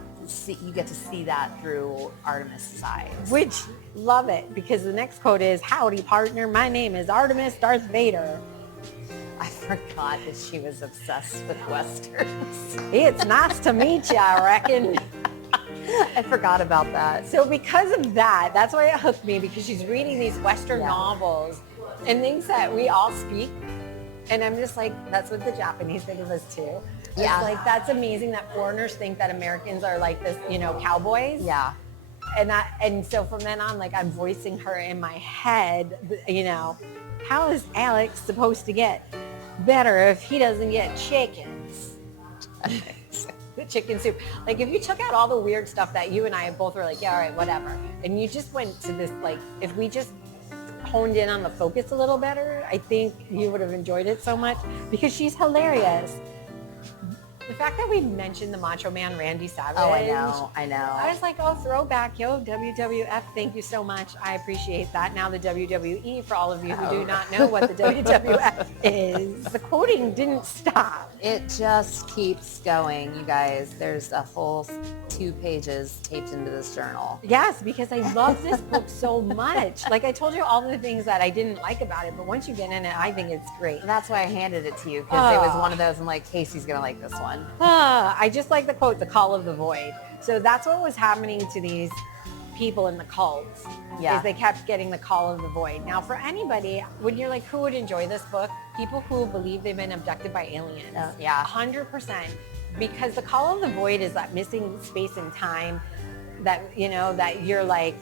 you get to see that through Artemis' eyes. Which, love it, because the next quote is, "Howdy, partner. My name is Artemis Darth Vader." I forgot that she was obsessed with Westerns. It's nice to meet you, I reckon. I forgot about that. So because of that, that's why it hooked me, because she's reading these Western novels and things that we all speak. And I'm just like, that's what the Japanese think of us too. Yeah. It's like, that's amazing that foreigners think that Americans are like this, cowboys. Yeah. And so from then on, like, I'm voicing her in my head, you know, how is Alex supposed to get better if he doesn't get chickens? The chicken soup. Like, if you took out all the weird stuff that you and I both were like, yeah, all right, whatever. And you just went to this, like, if we just honed in on the focus a little better, I think you would have enjoyed it so much because she's hilarious. The fact that we mentioned the Macho Man Randy Savage. Oh, I know. I was like, oh, throwback, yo, WWF, thank you so much. I appreciate that. Now the WWE, for all of you who do not know what the WWF is. The quoting didn't stop. It just keeps going, you guys. There's a whole 2 pages taped into this journal. Yes, because I love this book so much. Like, I told you all the things that I didn't like about it, but once you get in it, I think it's great. That's why I handed it to you, because it was one of those, I'm like, Casey's going to like this one. I just like the quote, the call of the void. So that's what was happening to these people in the cults. Yeah. Is they kept getting the call of the void. Now, for anybody, when you're like, who would enjoy this book? People who believe they've been abducted by aliens. Yeah. 100%. Because the call of the void is that missing space and time that, you know, that you're like,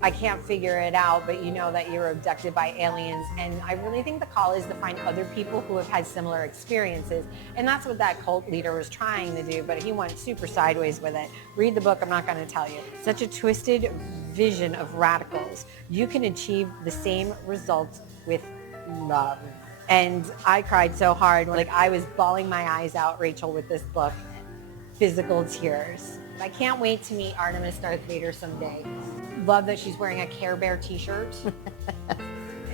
I can't figure it out, but you know that you're abducted by aliens. And I really think the call is to find other people who have had similar experiences. And that's what that cult leader was trying to do, but he went super sideways with it. Read the book, I'm not going to tell you. Such a twisted vision of radicals. You can achieve the same results with love. And I cried so hard. Like, I was bawling my eyes out, Rachel, with this book. Physical tears. I can't wait to meet Artemis Darth Vader someday. Love that she's wearing a Care Bear t-shirt.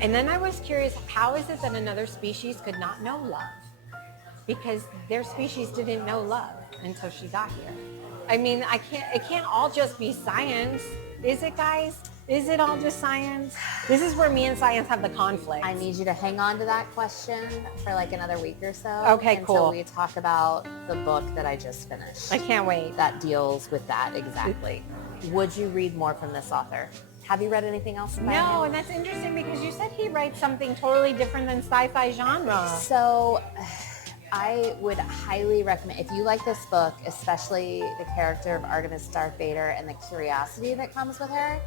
And then I was curious, how is it that another species could not know love? Because their species didn't know love until she got here. I mean, it can't all just be science. Is it, guys? Is it all just science? This is where me and science have the conflict. I need you to hang on to that question for like another week or so. Okay, cool. Until we talk about the book that I just finished. I can't wait. That deals with that exactly. Would you read more from this author? Have you read anything else about him? No, and that's interesting because you said he writes something totally different than sci-fi genre. So I would highly recommend, if you like this book, especially the character of Artemis Darth Vader and the curiosity that comes with her,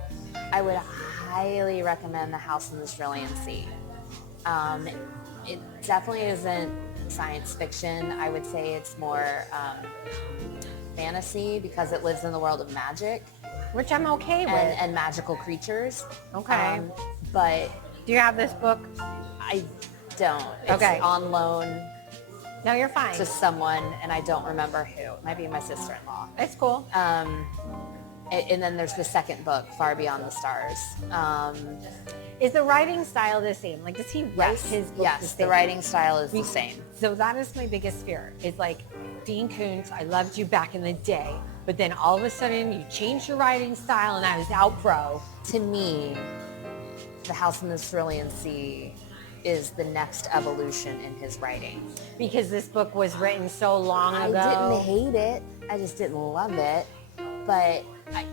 I would highly recommend The House in the Cerulean Sea. It definitely isn't science fiction. I would say it's more fantasy because it lives in the world of magic. Which I'm okay with. And magical creatures. Okay. But do you have this book? I don't. It's on loan. No, you're fine. To someone, and I don't remember who. It might be my sister-in-law. It's cool. And then there's the second book, Far Beyond the Stars. Is the writing style the same? Like, does he write his books the same? The writing style is the same. So that is my biggest fear. It's like, Dean Koontz, I loved you back in the day, but then all of a sudden you changed your writing style and I was out pro. To me, The House in the Cerulean Sea is the next evolution in his writing. Because this book was written so long ago. I didn't hate it. I just didn't love it. But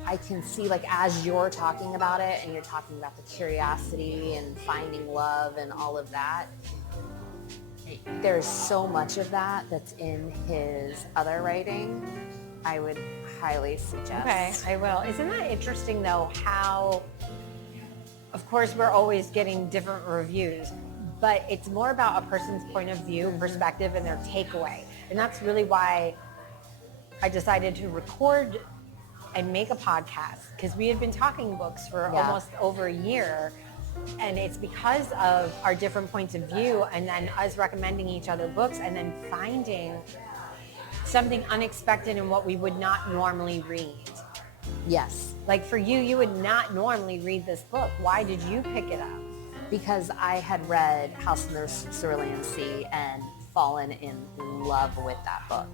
I can see, like, as you're talking about it and you're talking about the curiosity and finding love and all of that, there's so much of that that's in his other writing. I would highly suggest. Okay, I will. Isn't that interesting, though, how, of course, we're always getting different reviews, but it's more about a person's point of view, perspective, and their takeaway. And that's really why I decided to record and make a podcast, because we had been talking books for almost over a year. And it's because of our different points of view and then us recommending each other books and then finding something unexpected in what we would not normally read. Yes. Like for you, you would not normally read this book. Why did you pick it up? Because I had read House in the Cerulean Sea and fallen in love with that book.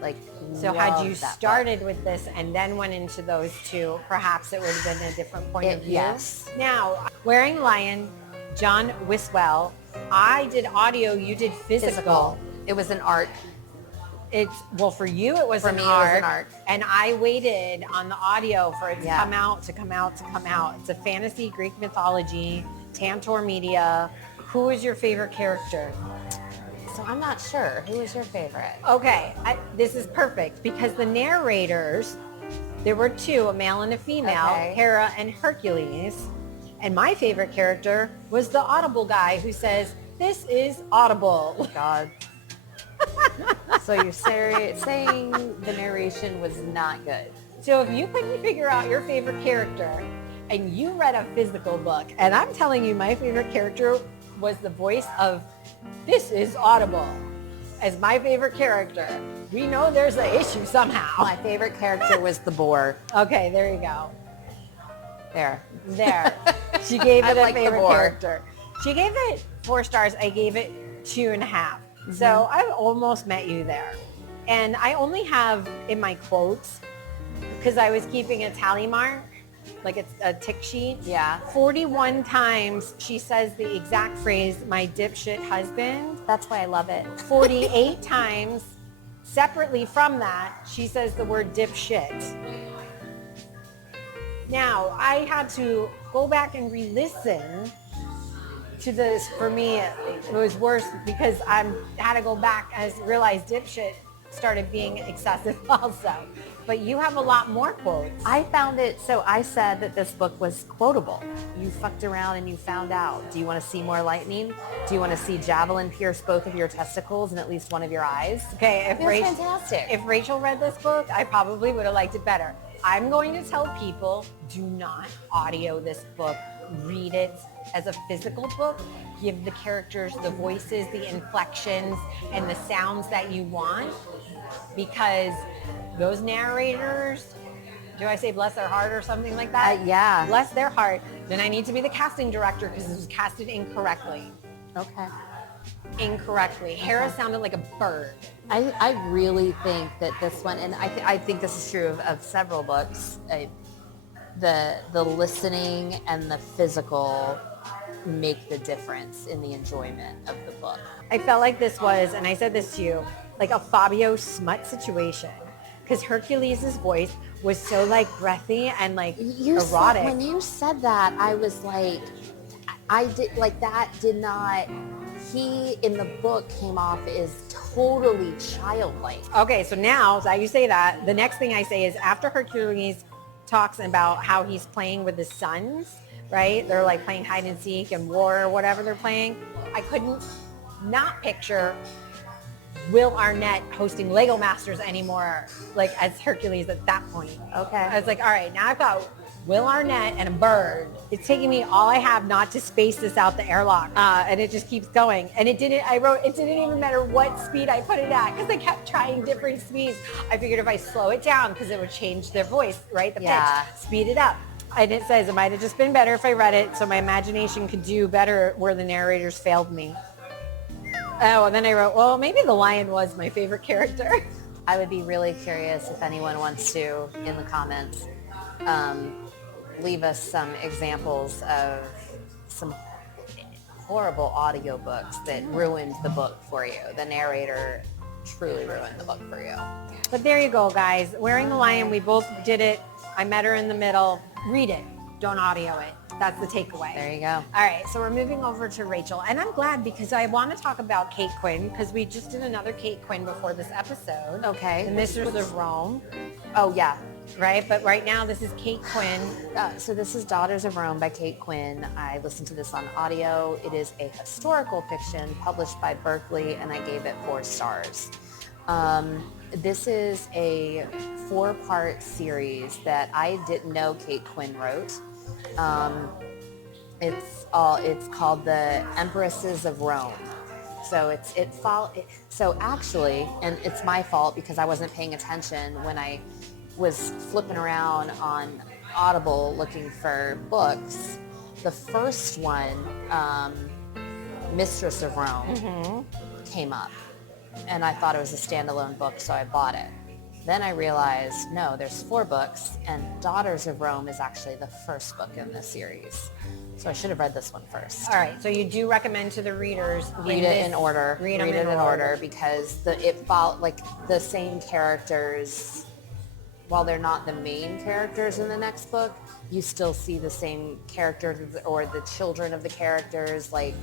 Like, so had you started with this and then went into those two, perhaps it would have been a different point of view. Yes. Now, Wearing Lion, John Wiswell. I did audio, you did physical. It was an arc. Well, for you, it was an arc. And I waited on the audio for it to come out, to come out, to come out. It's a fantasy Greek mythology, Tantor Media. Who is your favorite character? So I'm not sure. Who is your favorite? Okay, this is perfect because the narrators, There were two, a male and a female, Okay. Hera and Hercules. And my favorite character was the Audible guy who says, "This is Audible." God. So you're saying the narration was not good. So if you couldn't figure out your favorite character and you read a physical book, and I'm telling you my favorite character was the voice of "This is Audible" as my favorite character, we know there's an issue somehow. My favorite character was the boar. Okay, there you go. There. She gave I it a like the favorite boar. character. She gave it 4 stars. I gave it 2.5. So I almost met you there. And I only have in my quotes, because I was keeping a tally mark, like it's a tick sheet. Yeah. 41 times she says the exact phrase, "my dipshit husband." That's why I love it. 48 times separately from that, she says the word dipshit. Now, I had to go back and re-listen to this. For me, it was worse because I had to go back and realize dipshit started being excessive also. But you have a lot more quotes. I found it, so I said that this book was quotable. You fucked around and you found out. Do you want to see more lightning? Do you want to see javelin pierce both of your testicles and at least one of your eyes? Okay, It was fantastic. If Rachel read this book, I probably would have liked it better. I'm going to tell people, do not audio this book. Read it as a physical book. Give the characters the voices, the inflections, and the sounds that you want. Because those narrators, do I say bless their heart or something like that? Yeah. Bless their heart. Then I need to be the casting director because it was casted incorrectly. Okay. Incorrectly. Hera sounded like a bird. I really think that this one, and I think this is true of several books, the listening and the physical make the difference in the enjoyment of the book. I felt like this was, and I said this to you, like a Fabio Smut situation. Because Hercules' voice was so like breathy and like erotic. When you said that, I was like, I did like that did not, he in the book came off as totally childlike. Okay, so now that you say that, the next thing I say is after Hercules talks about how he's playing with his sons, right? They're like playing hide and seek and war or whatever they're playing. I couldn't not picture Will Arnett hosting Lego Masters anymore, like as Hercules at that point. Okay. I was like, all right, now I've got Will Arnett and a bird. It's taking me all I have not to space this out the airlock. And it just keeps going. And it didn't even matter what speed I put it at because I kept trying different speeds. I figured if I slow it down because it would change their voice, right? The pitch, speed it up. And it says it might have just been better if I read it so my imagination could do better where the narrators failed me. Oh, and then I wrote, well, maybe the lion was my favorite character. I would be really curious if anyone wants to, in the comments, leave us some examples of some horrible audiobooks that ruined the book for you. The narrator truly ruined the book for you. But there you go, guys. Wearing the Lion, we both did it. I met her in the middle. Read it. Don't audio it. That's the takeaway. There you go. All right, so we're moving over to Rachel. And I'm glad because I want to talk about Kate Quinn because we just did another Kate Quinn before this episode. Okay. The Mistress of Rome, Oh, yeah. right? But right now, this is Kate Quinn. So this is Daughters of Rome by Kate Quinn. I listened to this on audio. It is a historical fiction published by Berkeley, and I gave it 4 stars. This is a 4-part series that I didn't know Kate Quinn wrote. It's called The Empresses of Rome. So so actually, and it's my fault because I wasn't paying attention when I was flipping around on Audible looking for books. The first one, Mistress of Rome, came up, and I thought it was a standalone book, so I bought it. Then I realized, no, there's 4 books, and Daughters of Rome is actually the first book in this series. So I should have read this one first. All right, so you do recommend to the readers Read it in order. Read it them in order because it followed like the same characters. While they're not the main characters in the next book, you still see the same characters or the children of the characters. Like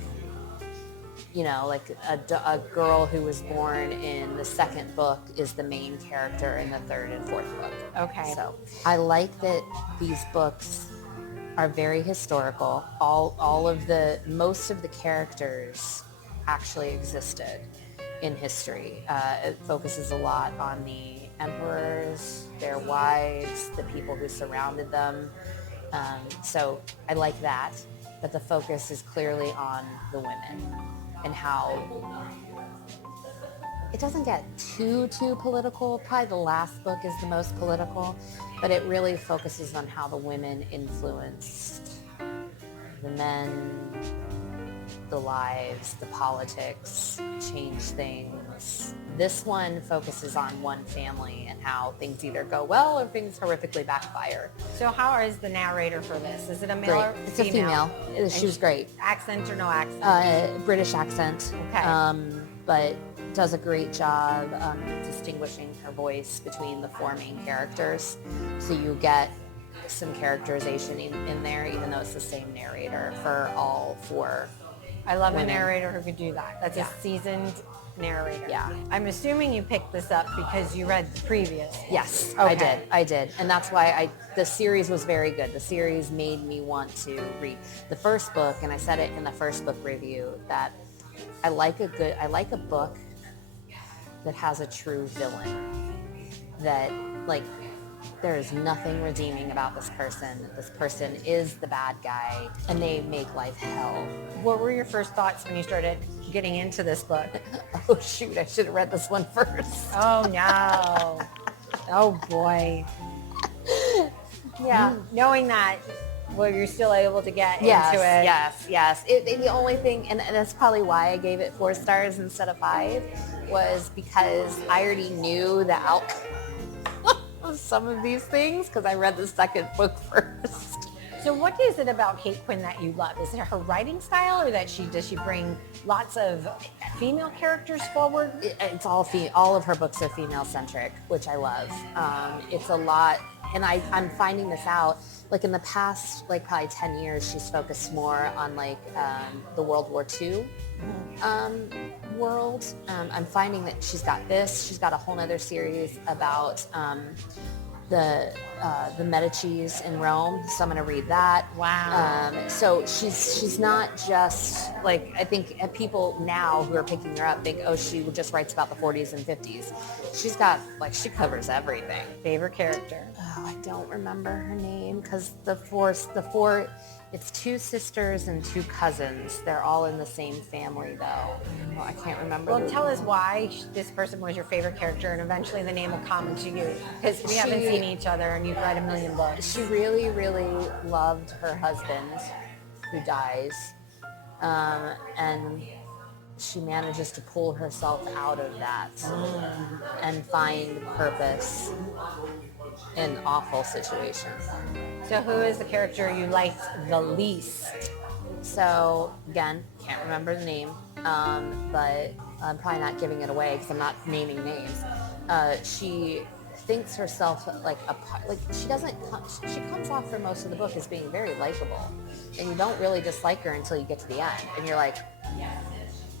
like a girl who was born in the second book is the main character in the third and fourth book. Okay. So I like that these books are very historical. Most of the characters actually existed in history. It focuses a lot on the emperors, their wives, the people who surrounded them. So I like that, but the focus is clearly on the women and how it doesn't get too political. Probably the last book is the most political, but it really focuses on how the women influenced the men, the lives, the politics, change things. This one focuses on one family and how things either go well or things horrifically backfire. So how is the narrator for this? Is it a male or female? It's a female. She was great. Accent or no accent? British accent. Okay. But does a great job distinguishing her voice between the four main characters. So you get some characterization in there, even though it's the same narrator for all four. I love women. a narrator who could do that. That's a seasoned narrator. Yeah. I'm assuming you picked this up because you read the previous. Yes, Okay. I did. And that's why the series was very good. The series made me want to read the first book, and I said it in the first book review that I like a book that has a true villain. That, like, there is nothing redeeming about this person. This person is the bad guy, and they make life hell. What were your first thoughts when you started getting into this book? Oh, shoot, I should have read this one first. Oh, no. Oh, boy. Yeah. Knowing that, well, you're still able to get into it. Yes. The only thing, and that's probably why I gave it 4 stars instead of 5, was because I already knew the outcome of some of these things because I read the second book first. So what is it about Kate Quinn that you love? Is it her writing style, or that does she bring lots of female characters forward? It's all of her books are female centric, which I love. It's a lot, and I'm finding this out. Like in the past, like probably 10 years, she's focused more on like the World War II world. I'm finding that she's got this. She's got a whole other series about the Medicis in Rome. So I'm going to read that. Wow. So she's not just like, I think people now who are picking her up think, oh, she just writes about the 40s and 50s. She's got, like, she covers everything. Favorite character? Oh, I don't remember her name because it's 2 sisters and 2 cousins. They're all in the same family, though. Well, I can't remember. Well, tell us why this person was your favorite character, and eventually the name will come to you, because we haven't seen each other, and you've read a million books. She really, really loved her husband, who dies, and she manages to pull herself out of that and find purpose in awful situations. So who is the character you liked the least? So again, can't remember the name, but I'm probably not giving it away because I'm not naming names. She thinks herself she comes off for most of the book as being very likable, and you don't really dislike her until you get to the end, and you're like,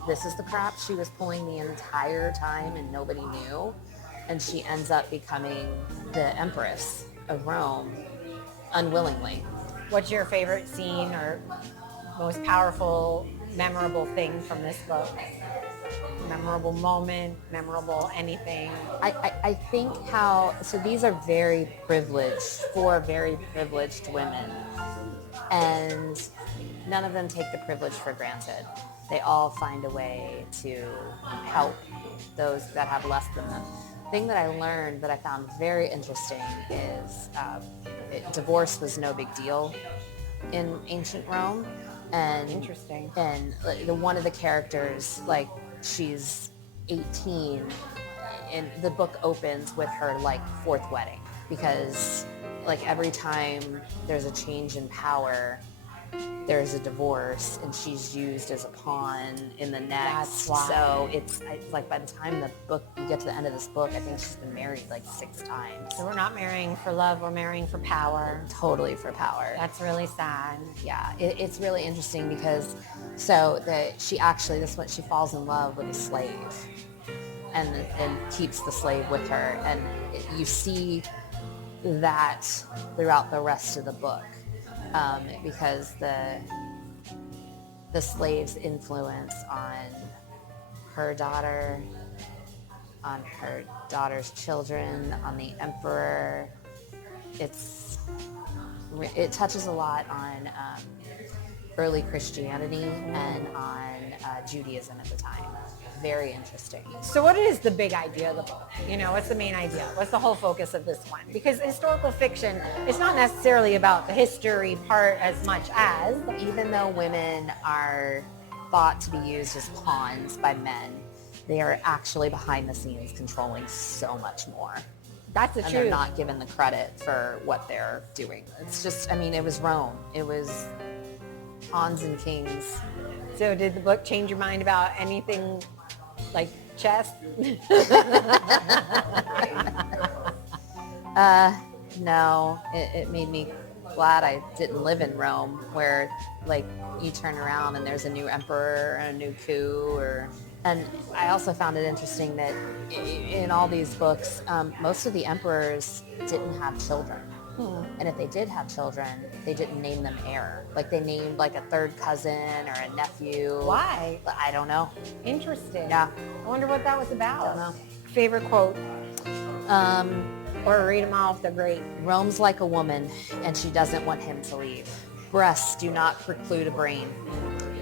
this is the crap she was pulling the entire time and nobody knew, and she ends up becoming the Empress of Rome unwillingly. What's your favorite scene or most powerful, memorable thing from this book? Memorable moment, memorable anything? I think so these are 4 very privileged women, and none of them take the privilege for granted. They all find a way to help those that have less than them. The thing that I learned that I found very interesting is divorce was no big deal in ancient Rome. And Interesting. And one of the characters, like, she's 18, and the book opens with her, like, 4th wedding, because, like, every time there's a change in power, there's a divorce and she's used as a pawn in the next. That's why. So it's like by the time you get to the end of this book, I think she's been married like 6 times. So we're not marrying for love, we're marrying for power. Totally for power. That's really sad. Yeah, it's really interesting because she falls in love with a slave and keeps the slave with her. And you see that throughout the rest of the book. Because the slave's influence on her daughter, on her daughter's children, on the emperor, it touches a lot on early Christianity and on Judaism at the time. Very interesting. So what is the big idea of the book? What's the main idea? What's the whole focus of this one? Because historical fiction, it's not necessarily about the history part as much as, even though women are thought to be used as pawns by men, they are actually behind the scenes controlling so much more. That's the truth. truth. They're not given the credit for what they're doing. It's just, it was Rome. It was pawns and kings. So did the book change your mind about anything like chess? No, it made me glad I didn't live in Rome, where you turn around and there's a new emperor and a new coup. And I also found it interesting that in all these books, most of the emperors didn't have children. And if they did have children, they didn't name them heir. They named a third cousin or a nephew. Why? I don't know. Interesting. Yeah. I wonder what that was about. Don't know. Favorite quote? Or read them off, they're great. Rome's like a woman, and she doesn't want him to leave. Breasts do not preclude a brain.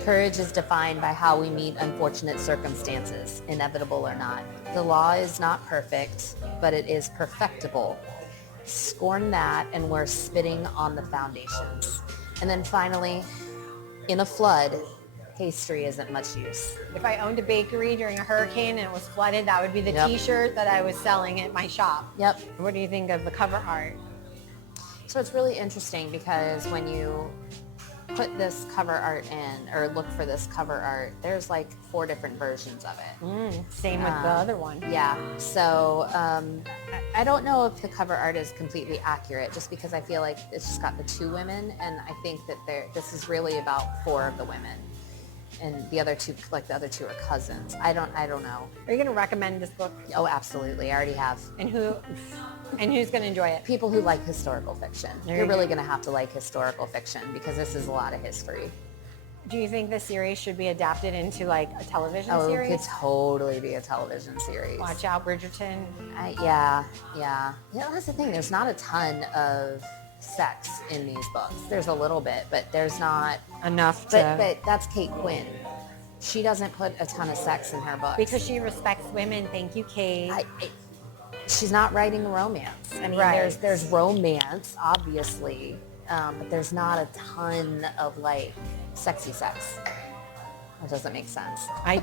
Courage is defined by how we meet unfortunate circumstances, inevitable or not. The law is not perfect, but it is perfectible. Scorn that, and we're spitting on the foundations. And then finally, in a flood, pastry isn't much use. If I owned a bakery during a hurricane and it was flooded, that would be the t-shirt that I was selling at my shop. Yep. What do you think of the cover art? So it's really interesting because when you put this cover art in, or look for this cover art, there's 4 different versions of it. Same with the other one. Yeah. So I don't know if the cover art is completely accurate, just because I feel like it's just got the 2 women, and I think that this is really about 4 of the women, and the other 2, the other 2 are cousins. I don't know. Are you going to recommend this book? Oh, absolutely. I already have. And who's going to enjoy it? People who like historical fiction. You're really going to have to like historical fiction, because this is a lot of history. Do you think the series should be adapted into a television series? It could totally be a television series. Watch out, Bridgerton. Yeah. That's the thing. There's not a ton of sex in these books. There's a little bit, but there's not enough But that's Kate Quinn. She doesn't put a ton of sex in her books. Because she respects women. Thank you, Kate. She's not writing romance. There's romance, obviously, but there's not a ton of sexy sex. That doesn't make sense. I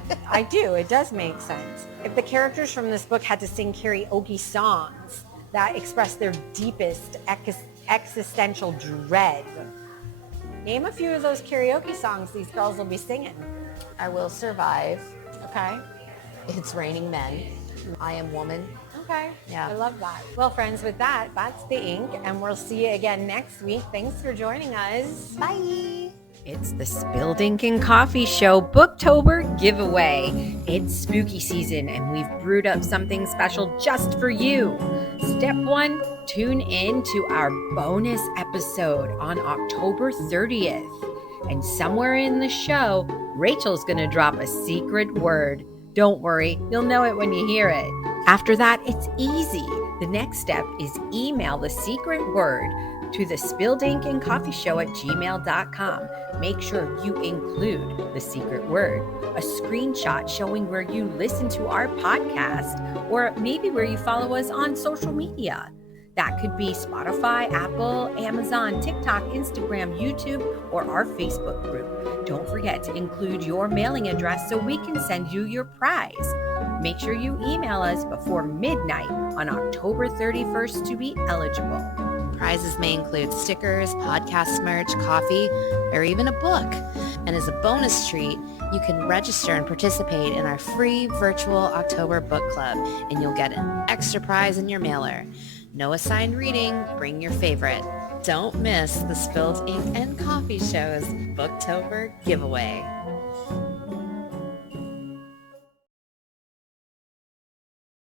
do. It does make sense. If the characters from this book had to sing karaoke songs that express their deepest existential dread, name a few of those karaoke songs these girls will be singing. I Will Survive. Okay. It's Raining Men. I Am Woman. Okay. Yeah. I love that. Well, friends, with that, that's the ink, and we'll see you again next week. Thanks for joining us. Bye. It's the Spilled Ink and Coffee Show Booktober giveaway. It's spooky season, and we've brewed up something special just for you. Step 1, tune in to our bonus episode on October 30th. And somewhere in the show, Rachel's going to drop a secret word. Don't worry, you'll know it when you hear it. After that, it's easy. The next step is email the secret word to the spilledinkinkcoffeeshow@gmail.com. Make sure you include the secret word, a screenshot showing where you listen to our podcast, or maybe where you follow us on social media. That could be Spotify, Apple, Amazon, TikTok, Instagram, YouTube, or our Facebook group. Don't forget to include your mailing address so we can send you your prize. Make sure you email us before midnight on October 31st to be eligible. prizes may include stickers, podcast merch, coffee, or even a book. And as a bonus treat, you can register and participate in our free virtual October book club, and you'll get an extra prize in your mailer. No assigned reading, bring your favorite. Don't miss the Spilled Ink and Coffee Show's Booktober giveaway.